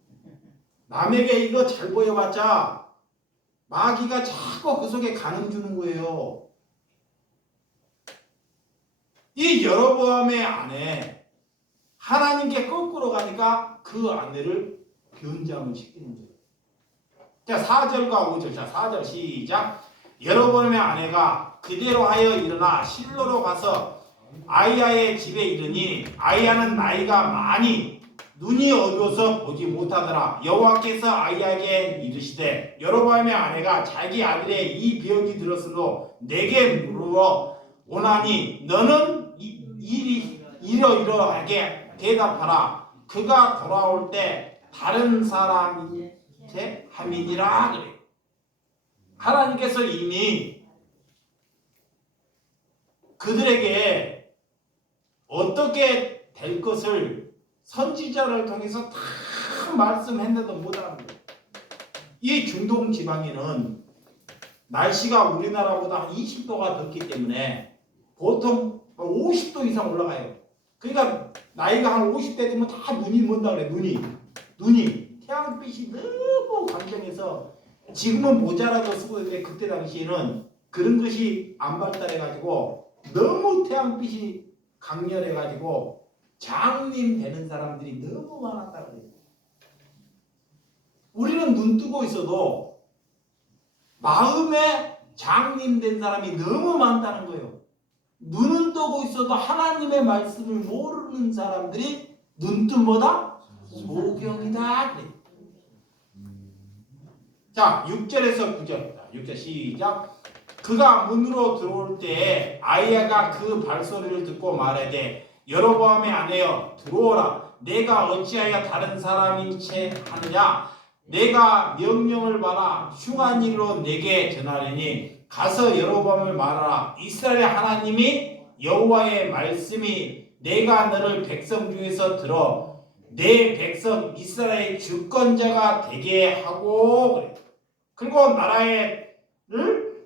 남에게 이거 잘 보여봤자 마귀가 자꾸 그 속에 감흥 주는 거예요. 이 여로보암의 아내 하나님께 거꾸로 가니까 그 아내를 변장을 시키는 거예요. 자, 4절과 5절. 자, 4절 시작. 여로보암의 아내가 그대로 하여 일어나 실로로 가서 아이야의 집에 이르니 아이야는 나이가 많이 눈이 어두워서 보지 못하더라. 여호와께서 아이야에게 이르시되 여로보암의 아내가 자기 아들의 이 병이 들었으므로 내게 물어 오나니 너는 이러이러하게 대답하라. 그가 돌아올 때 다른 사람한테 함이니라 그래. 하나님께서 이미 그들에게 어떻게 될 것을 선지자를 통해서 다 말씀했는데도 못하는 거예요. 이 중동 지방에는 날씨가 우리나라보다 20도가 덥기 때문에 보통 50도 이상 올라가요. 그러니까 나이가 한 50대 되면 다 눈이 뭔다 그래. 눈이 태양빛이 너무 강경해서 지금은 모자라도 쓰고 있는데 그때 당시에는 그런 것이 안 발달해가지고 너무 태양빛이 강렬해가지고 장님 되는 사람들이 너무 많았다 그래요. 우리는 눈 뜨고 있어도 마음에 장님 된 사람이 너무 많다는 거예요. 눈은 뜨고 있어도 하나님의 말씀을 모르는 사람들이 눈뜬보다 소경이다 그래요. 자, 6절에서 9절. 6절 시작. 그가 문으로 들어올 때 아이야가 그 발소리를 듣고 말하되 여로보암의 아내여 들어오라. 내가 어찌하여 다른 사람인 채 하느냐. 내가 명령을 받아 흉한 일로 내게 전하리니 가서 여로보암을 말하라. 이스라엘의 하나님이 여호와의 말씀이 내가 너를 백성 중에서 들어 내 백성 이스라엘의 주권자가 되게 하고 그래. 그리고 나라를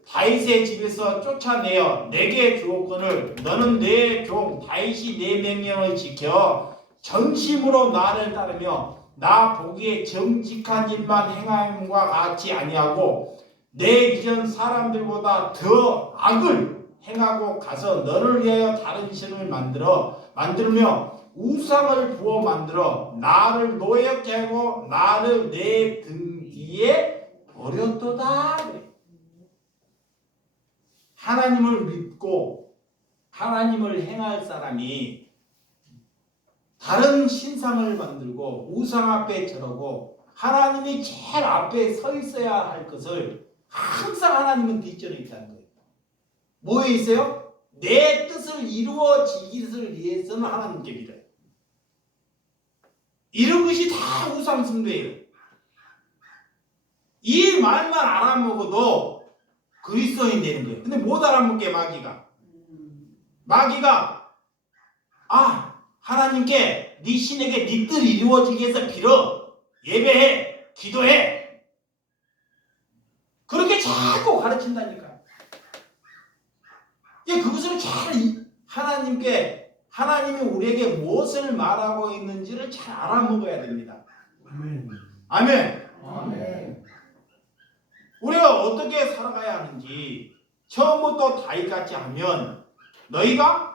다윗의 집에서 쫓아내어 내게 주었거늘 너는 내 종 다윗이 내 명령을 지켜 전심으로 나를 따르며 나 보기에 정직한 일만 행함과 같이 아니하고 내 이전 사람들보다 더 악을 행하고 가서 너를 위하여 다른 신을 만들며 우상을 부어 만들어 나를 노엽게 하고 나를 내 등 뒤에 버렸도다. 하나님을 믿고 하나님을 행할 사람이 다른 신상을 만들고 우상 앞에 절하고 하나님이 제일 앞에 서 있어야 할 것을 항상 하나님은 뒷전에 있다는 거예요. 뭐에 있어요? 내 뜻을 이루어지기를 위해서는 하나님께 믿어요. 이런 것이 다 우상 숭배예요. 이 말만 알아먹어도 그리스도인 되는 거예요. 근데 못 알아먹게 마귀가 하나님께 네 신에게 네 뜻 이루어지게 해서 빌어 예배해 기도해 그렇게 자꾸 가르친다니까요. 그것을 잘 하나님이 우리에게 무엇을 말하고 있는지를 잘 알아먹어야 됩니다. 아멘. 우리가 어떻게 살아가야 하는지 처음부터 다윗같이 하면 너희가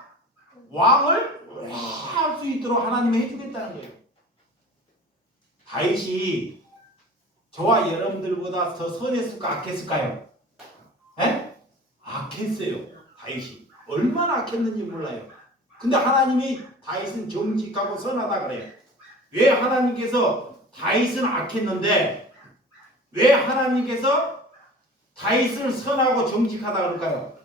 왕을 할 수 있도록 하나님이 해주겠다는 거예요. 다윗이 저와 여러분들보다 더 선했을까 악했을까요? 악했어요. 다윗이 얼마나 악했는지 몰라요. 근데 하나님이 다윗은 정직하고 선하다 그래요. 왜 하나님께서 다윗은 악했는데 왜 하나님께서 다윗을 선하고 정직하다 그럴까요?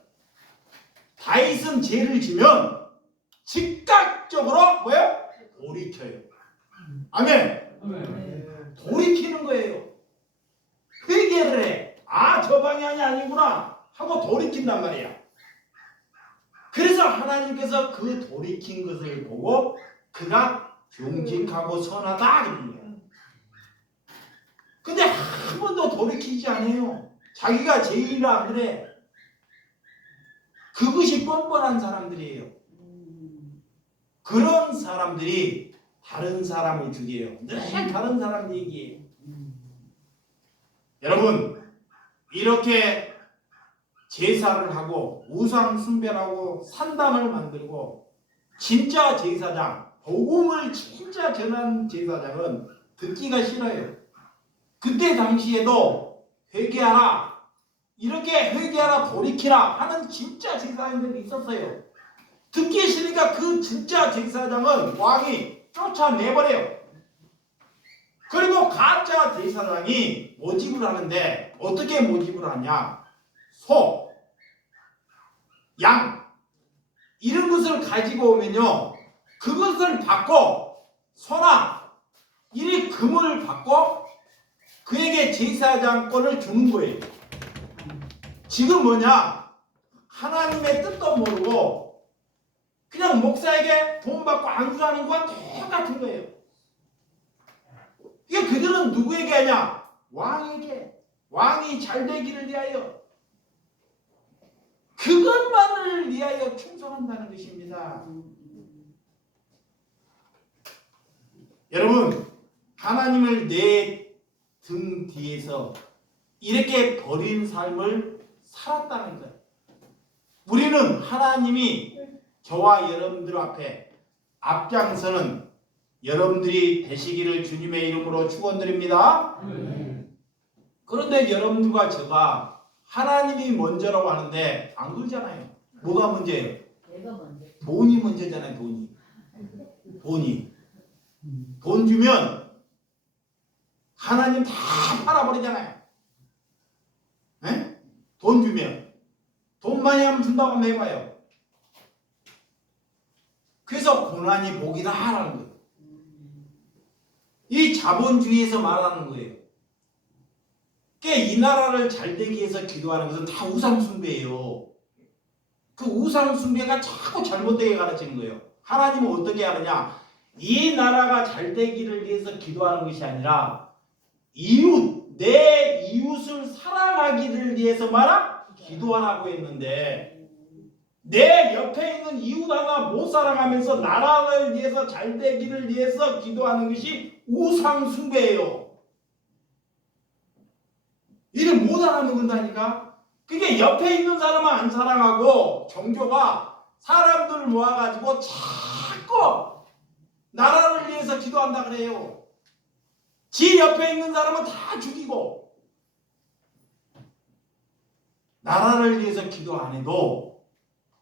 다윗은 죄를 지면 즉각적으로 뭐예요? 돌이켜요. 아멘. 돌이키는 거예요. 회개를 해. 아, 저 방향이 아니구나 하고 돌이킨단 말이야. 그래서 하나님께서 그 돌이킨 것을 보고 그가 정직하고 선하다 그러는 거예요. 근데 한 번도 돌이키지 않아요. 자기가 죄인이라 그래. 그것이 뻔뻔한 사람들이에요. 그런 사람들이 다른 사람을 죽여요. 늘 다른 사람 얘기예요. 여러분, 이렇게 제사를 하고 우상 숭배하고 산당을 만들고 진짜 제사장, 복음을 진짜 전하는 제사장은 듣기가 싫어요. 그때 당시에도 회개하라, 이렇게 회개하라, 돌이키라 하는 진짜 제사장들이 있었어요. 듣기 싫으니까 그 진짜 제사장은 왕이 쫓아내버려요. 그리고 가짜 제사장이 모집을 하는데 어떻게 모집을 하냐? 소, 양 이런 것을 가지고 오면요, 그것을 받고 소나 이리 금을 받고 그에게 제사장권을 주는 거예요. 지금 뭐냐? 하나님의 뜻도 모르고 그냥 목사에게 돈 받고 안수하는 거와 똑같은 거예요. 이게 그들은 누구에게 하냐? 왕에게. 왕이 잘 되기를 위하여, 그것만을 위하여 충성한다는 것입니다. 여러분, 하나님을 내 등 뒤에서 이렇게 버린 삶을 살았다는 거예요. 우리는 하나님이 저와 여러분들 앞에 앞장서는 여러분들이 되시기를 주님의 이름으로 축원드립니다. 그런데 여러분들과 제가 하나님이 먼저라고 하는데 안 그러잖아요. 뭐가 문제예요? 내가 먼저. 돈이 문제잖아요. 돈이. 돈 주면 하나님 다 팔아버리잖아요. 네? 돈 주면. 돈 많이 하면 준다고 한번 해봐요. 그래서 고난이 복이다 하라는 거예요. 이 자본주의에서 말하는 거예요. 이 나라를 잘 되기 위해서 기도하는 것은 다 우상숭배예요. 그 우상숭배가 자꾸 잘못되게 가르치는 거예요. 하나님은 어떻게 하느냐? 이 나라가 잘 되기를 위해서 기도하는 것이 아니라 내 이웃을 사랑하기를 위해서만 기도하라고 했는데, 내 옆에 있는 이웃 하나 못 사랑하면서 나라를 위해서 잘 되기를 위해서 기도하는 것이 우상숭배예요. 이를 못 알아는 건다니까. 그게 옆에 있는 사람은 안 사랑하고 종교가 사람들을 모아가지고 자꾸 나라를 위해서 기도한다 그래요. 지 옆에 있는 사람은 다 죽이고, 나라를 위해서 기도 안 해도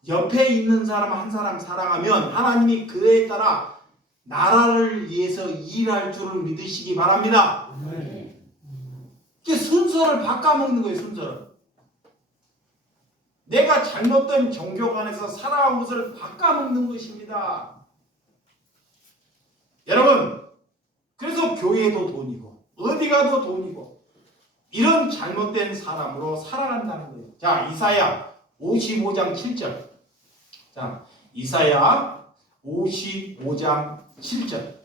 옆에 있는 사람 한 사람 사랑하면 하나님이 그에 따라 나라를 위해서 일할 줄을 믿으시기 바랍니다. 이게 순서를 바꿔먹는 거예요. 순서를. 내가 잘못된 종교관에서 살아온 것을 바꿔먹는 것입니다. 여러분, 그래서 교회도 돈이고 어디 가도 돈이고 이런 잘못된 사람으로 살아간다는 거예요. 자, 이사야 55장 7절. 자, 이사야 55장 7절.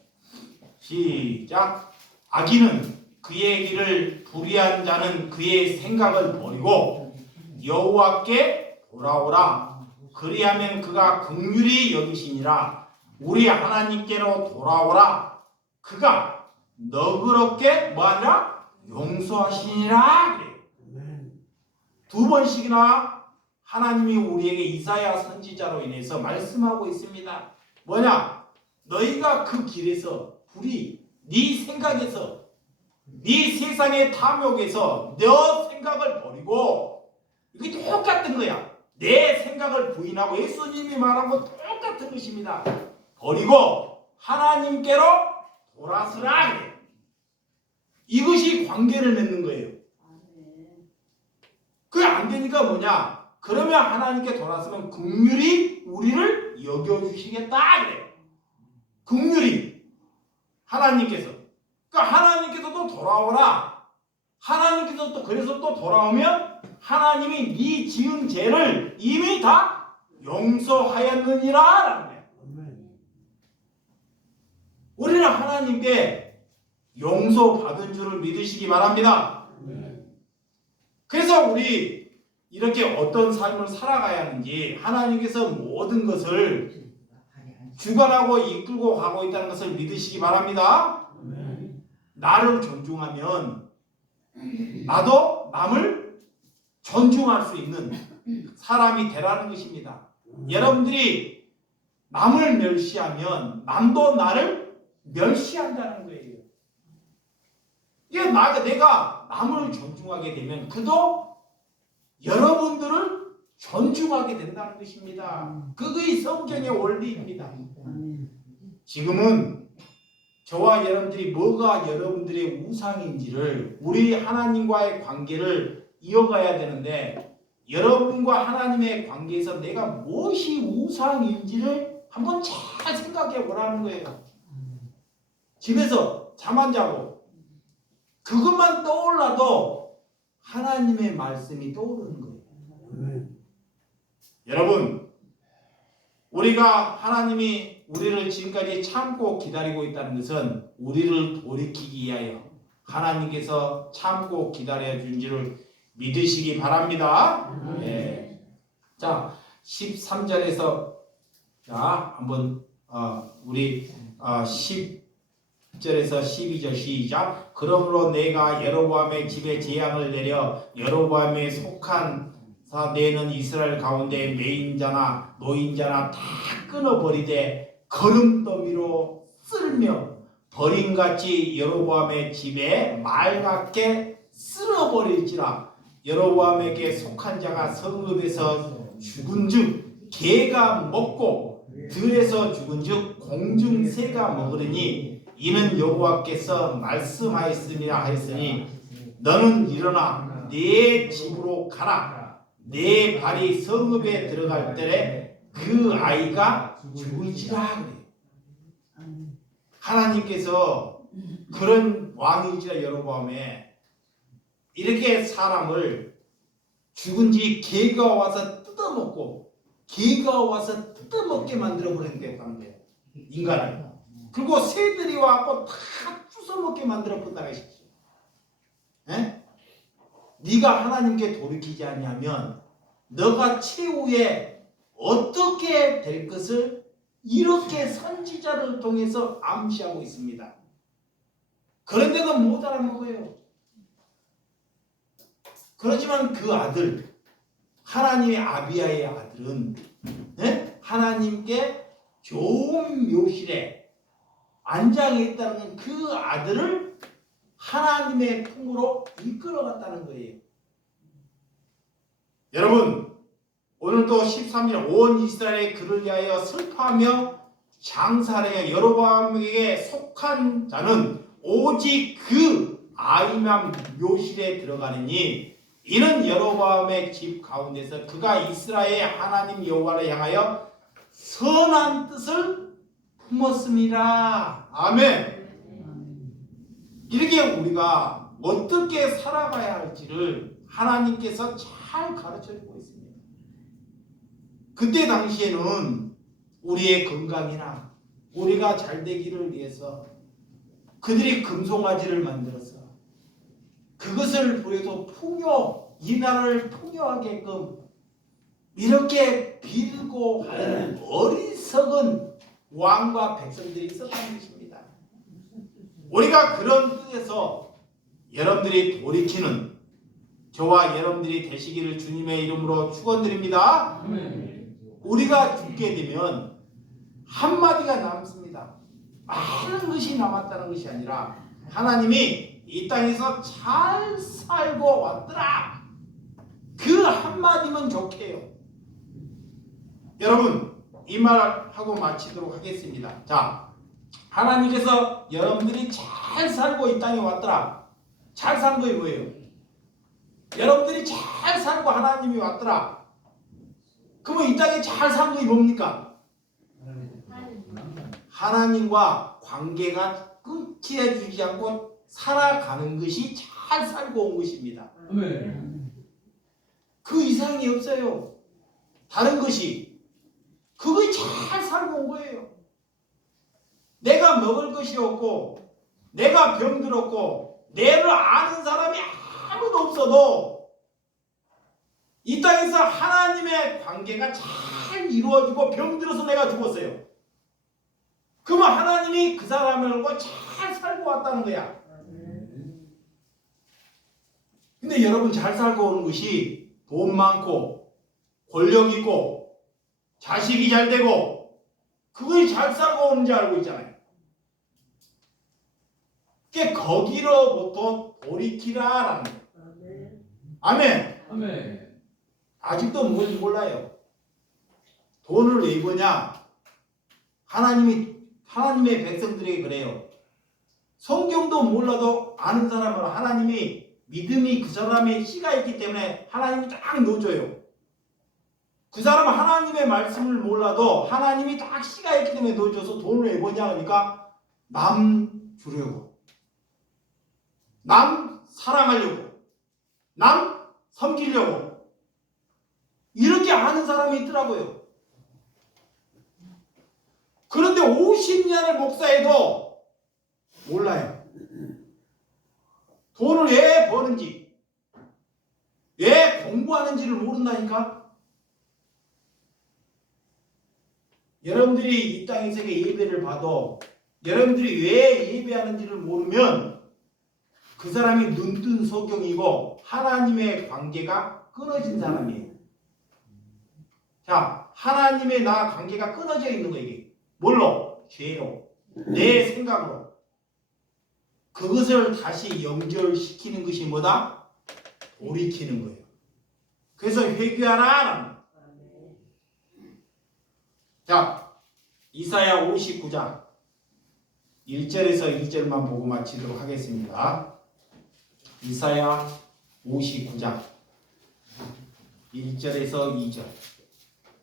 시작. 악인은 그의 길을 불의한 자는 그의 생각을 버리고 여호와께 돌아오라. 그리하면 그가 긍휼히 여기시니라. 우리 하나님께로 돌아오라. 그가 너그럽게 뭐하니라? 용서하시니라. 그래요. 두 번씩이나 하나님이 우리에게 이사야 선지자로 인해서 말씀하고 있습니다. 뭐냐? 너희가 그 길에서 불의, 네 생각에서, 네 세상의 탐욕에서 너 생각을 버리고, 이게 똑같은 거야. 내 생각을 부인하고 예수님이 말한 것 똑같은 것입니다. 버리고 하나님께로 돌아서라 그래요. 이것이 관계를 맺는 거예요. 아멘. 그게 안 되니까 뭐냐? 그러면 하나님께 돌아서면 긍휼히 우리를 여겨주시겠다 그래요. 긍휼히 하나님께서. 그러니까 하나님께서도 돌아오라. 하나님께서 또 그래서 또 돌아오면 하나님이 네 지은 죄를 이미 다 용서하였느니라 라는 거예요. 우리는 하나님께 용서받은 줄을 믿으시기 바랍니다. 그래서 우리 이렇게 어떤 삶을 살아가야 하는지 하나님께서 모든 것을 주관하고 이끌고 가고 있다는 것을 믿으시기 바랍니다. 나를 존중하면 나도 남을 존중할 수 있는 사람이 되라는 것입니다. 여러분들이 남을 멸시하면 남도 나를 멸시한다는 거예요. 이게 내가 남을 존중하게 되면 그도 여러분들을 존중하게 된다는 것입니다. 그것이 성경의 원리입니다. 지금은 저와 여러분들이 뭐가 여러분들의 우상인지를 우리 하나님과의 관계를 이어가야 되는데 여러분과 하나님의 관계에서 내가 무엇이 우상인지를 한번 잘 생각해 보라는 거예요. 집에서 잠 안 자고 그것만 떠올라도 하나님의 말씀이 떠오르는 거예요. 여러분, 우리가 하나님이 우리를 지금까지 참고 기다리고 있다는 것은 우리를 돌이키기 위하여 하나님께서 참고 기다려 준 줄을 믿으시기 바랍니다. 네. 자, 13절에서 자, 한번 우리 10절에서 12절 시작. 그러므로 내가 여로보암의 집에 재앙을 내려 여로보암에 속한 내는 이스라엘 가운데 매인자나 노인자나 다 끊어버리되 거름더미로 쓸며 버림같이 여로보암의 집에 말같게 쓸어버릴지라. 여로보암에게 속한 자가 성읍에서 죽은즉 개가 먹고 들에서 죽은즉 공중 새가 먹으리니 이는 여호와께서 말씀하였음이라 하였으니 너는 일어나 네 집으로 가라. 내 발이 성읍에 들어갈 때에 그 아이가 죽을지라 그래. 하나님께서 그런 왕이지라 여로보암에 이렇게 사람을 죽은지 개가 와서 뜯어먹고 개가 와서 뜯어먹게 만들어 버린다는 거예요. 인간을. 그리고 새들이 와서 다 주워먹게 만들어 본다고 하시죠. 네가 하나님께 돌이키지 아니하면 너가 최후에 어떻게 될 것을 이렇게 선지자를 통해서 암시하고 있습니다. 그런데도 못 알아먹어요. 그렇지만 그 아들, 하나님의 아비야의 아들은 하나님께 좋은 묘실에 안장해 있다는 그 아들을 하나님의 품으로 이끌어갔다는 거예요. 여러분, 오늘도 13절 온 이스라엘의 그를 위하여 슬퍼하며 장사하여 여로보암에게 속한 자는 오직 그 아이만 묘실에 들어가느니 이는 여로보암의 집 가운데서 그가 이스라엘의 하나님 여호와를 향하여 선한 뜻을 품었습니다. 아멘. 이렇게 우리가 어떻게 살아가야 할지를 하나님께서 잘 가르쳐주고 있습니다. 그때 당시에는 우리의 건강이나 우리가 잘 되기를 위해서 그들이 금송아지를 만들어서 그것을 보여도 이 나라를 풍요하게끔 이렇게 빌고 하는 어리석은 왕과 백성들이 있었다는 것입니다. 우리가 그런 뜻에서 여러분들이 돌이키는 저와 여러분들이 되시기를 주님의 이름으로 축원드립니다. 우리가 죽게 되면 한마디가 남습니다. 많은 것이 남았다는 것이 아니라 하나님이 이 땅에서 잘 살고 왔더라. 그 한마디면 좋게요. 여러분 이 말하고 마치도록 하겠습니다. 자, 하나님께서 여러분들이 잘 살고 이 땅에 왔더라. 잘 산 거이 뭐예요? 여러분들이 잘 살고 하나님이 왔더라. 그러면 이 땅에 잘 산 거이 뭡니까? 하나님과 관계가 끊기지 않고 살아가는 것이 잘 살고 온 것입니다. 그 이상이 없어요. 다른 것이 그거 잘 살고 온 거예요. 내가 먹을 것이 없고 내가 병들었고 내를 아는 사람이 아무도 없어도 이 땅에서 하나님의 관계가 잘 이루어지고 병들어서 내가 죽었어요. 그러면 하나님이 그 사람을 알고 잘 살고 왔다는 거야. 근데 여러분 잘 살고 오는 것이 돈 많고 권력 있고 자식이 잘 되고 그거에 잘 살고 오는 줄 알고 있잖아요. 그게 거기로부터 돌이키라라는 거예요. 아멘. 아직도 뭔지 몰라요. 돈을 왜 버냐? 하나님의 백성들에게 그래요. 성경도 몰라도 아는 사람은 하나님이 믿음이 그 사람의 씨가 있기 때문에 하나님이 딱 넣어줘요. 그 사람은 하나님의 말씀을 몰라도 하나님이 딱 씨가 있기 때문에 넣어줘서 돈을 왜 버냐 하니까 남 주려고, 남 사랑하려고, 남 섬기려고 이렇게 하는 사람이 있더라고요. 그런데 50년을 목사해도 몰라요. 돈을 왜 버는지, 왜 공부하는지를 모른다니까. 여러분들이 이 땅에서 예배를 봐도 여러분들이 왜 예배하는지를 모르면 그 사람이 눈뜬 소경이고 하나님의 관계가 끊어진 사람이에요. 자, 하나님의 나 관계가 끊어져 있는 거 이게. 뭘로? 죄로. 내 생각으로. 그것을 다시 연결시키는 것이 뭐다? 돌이키는 거예요. 그래서 회개하라. 자, 이사야 59장 1절에서 2절만 보고 마치도록 하겠습니다. 이사야 59장 1절에서 2절.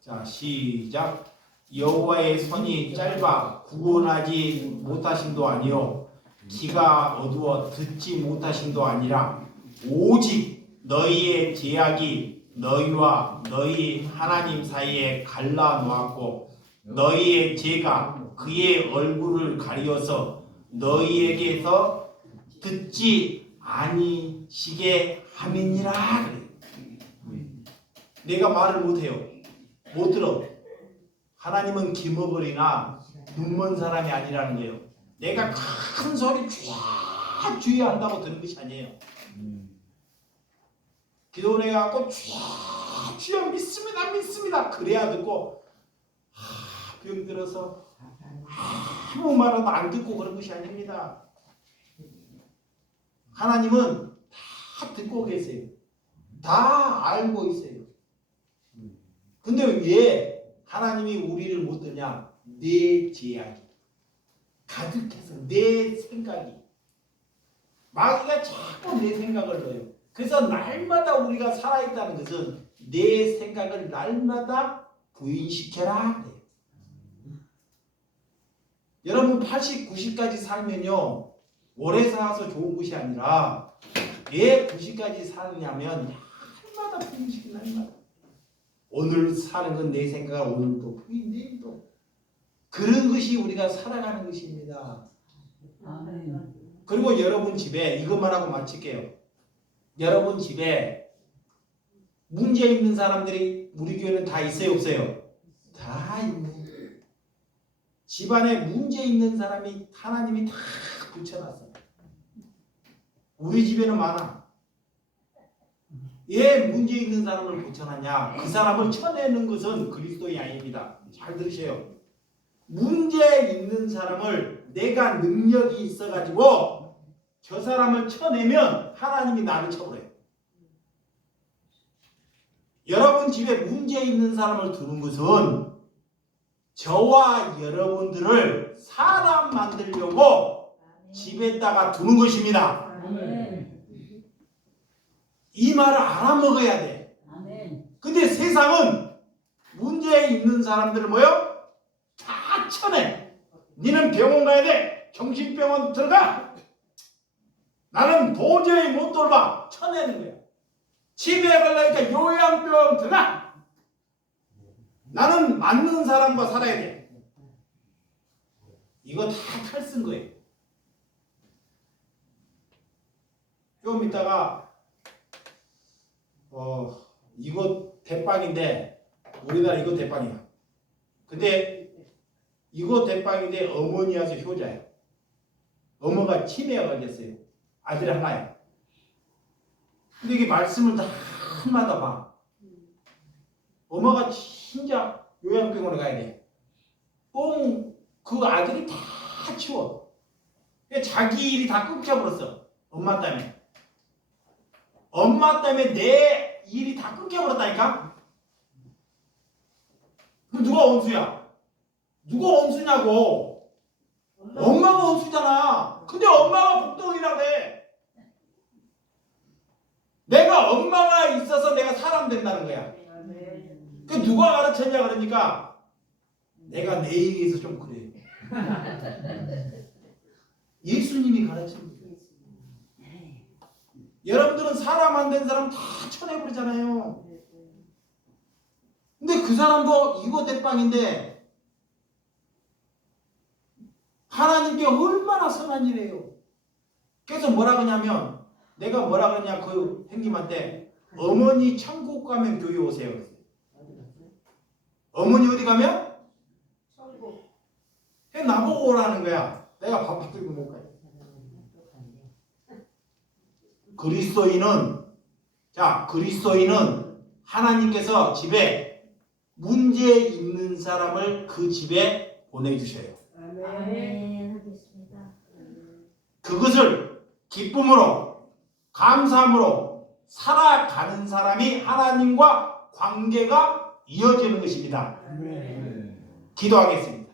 자, 시작. 여호와의 손이 짧아 구원하지 못하심도 아니요 귀가 어두워 듣지 못하심도 아니라 오직 너희의 죄악이 너희와 너희 하나님 사이에 갈라 놓았고 너희의 죄가 그의 얼굴을 가리어서 너희에게서 듣지 아니시게 함이니라. 내가 말을 못해요. 못 들어. 하나님은 기머거리나 눈먼 사람이 아니라는 거예요. 내가 큰 소리 주여 한다고 듣는 것이 아니에요. 기도를 해갖고 주여 믿습니다 그래야 듣고 병들어서 아무 말은 안 듣고 그런 것이 아닙니다. 하나님은 다 듣고 계세요. 다 알고 있어요. 근데 왜 하나님이 우리를 못 듣냐? 내 죄악이 가득해서 내 생각이 마귀가 자꾸 내 생각을 넣어요. 그래서 날마다 우리가 살아있다는 것은 내 생각을 날마다 부인시켜라 그래요. 여러분 80, 90까지 살면요 오래 살아서 좋은 것이 아니라 왜 90까지 사느냐면 날마다 부인시키는 날마다 오늘 사는 건 내 생각, 오늘도 부인, 내일도 그런 것이 우리가 살아가는 것입니다. 그리고 여러분 집에 이것만 하고 마칠게요. 여러분 집에 문제 있는 사람들이 우리 교회는 다 있어요, 없어요? 다 있네. 집안에 문제 있는 사람이 하나님이 다 붙여놨어요. 우리 집에는 많아. 왜 문제 있는 사람을 붙여놨냐? 그 사람을 쳐내는 것은 그리스도의 아닙니다. 잘 들으세요. 문제 있는 사람을 내가 능력이 있어가지고 저 사람을 쳐내면 하나님이 나를 쳐버려요. 여러분 집에 문제 있는 사람을 두는 것은 저와 여러분들을 사람 만들려고 집에다가 두는 것입니다. 아멘. 이 말을 알아먹어야 돼. 아멘. 근데 세상은 문제 있는 사람들을 뭐요? 다 쳐내. 니는 병원 가야 돼. 정신병원 들어가. 나는 도저히 못 돌봐. 쳐내는 거야. 집에 가려니까 요양병원 들어가. 나는 맞는 사람과 살아야 돼. 이거 다 칼 쓴 거예요. 좀 이따가 이거 대빵인데 우리나라 이거 대빵이야. 근데 이거 대빵인데 어머니 와서 효자야. 어머가 치매가 걸렸어요. 아들이 하나야. 근데 이게 말씀을 다 한마다 봐. 엄마가 진짜 요양병원에 가야 돼. 그 아들이 다 치워. 자기 일이 다 끊겨버렸어. 엄마 때문에. 엄마 때문에 내 일이 다 끊겨버렸다니까? 그럼 누가 원수야? 누가 원수냐고? 엄마가 원수잖아. 근데 엄마가 복덩이라고 해. 내가 엄마가 있어서 내가 사람 된다는 거야. 그 누가 가르쳤냐 그러니까 내가 내 얘기에서 좀 그래. 예수님이 가르친 거예요. 여러분들은 사람 안 된 사람 다 쳐내버리잖아요. 근데 그 사람도 이거 대빵인데 하나님께 얼마나 선한 일이에요. 그래서 뭐라 그러냐면 내가 뭐라 그러냐 그 형님한테 어머니 천국 가면 교회 오세요. 어머니 어디 가면? 천국. 나보고 오라는 거야. 내가 밥 들고 못 가요. 그리스도인은 하나님께서 집에 문제 있는 사람을 그 집에 보내주셔요. 아멘. 하겠습니다. 그것을 기쁨으로 감사함으로 살아가는 사람이 하나님과 관계가 이어지는 것입니다. 기도하겠습니다.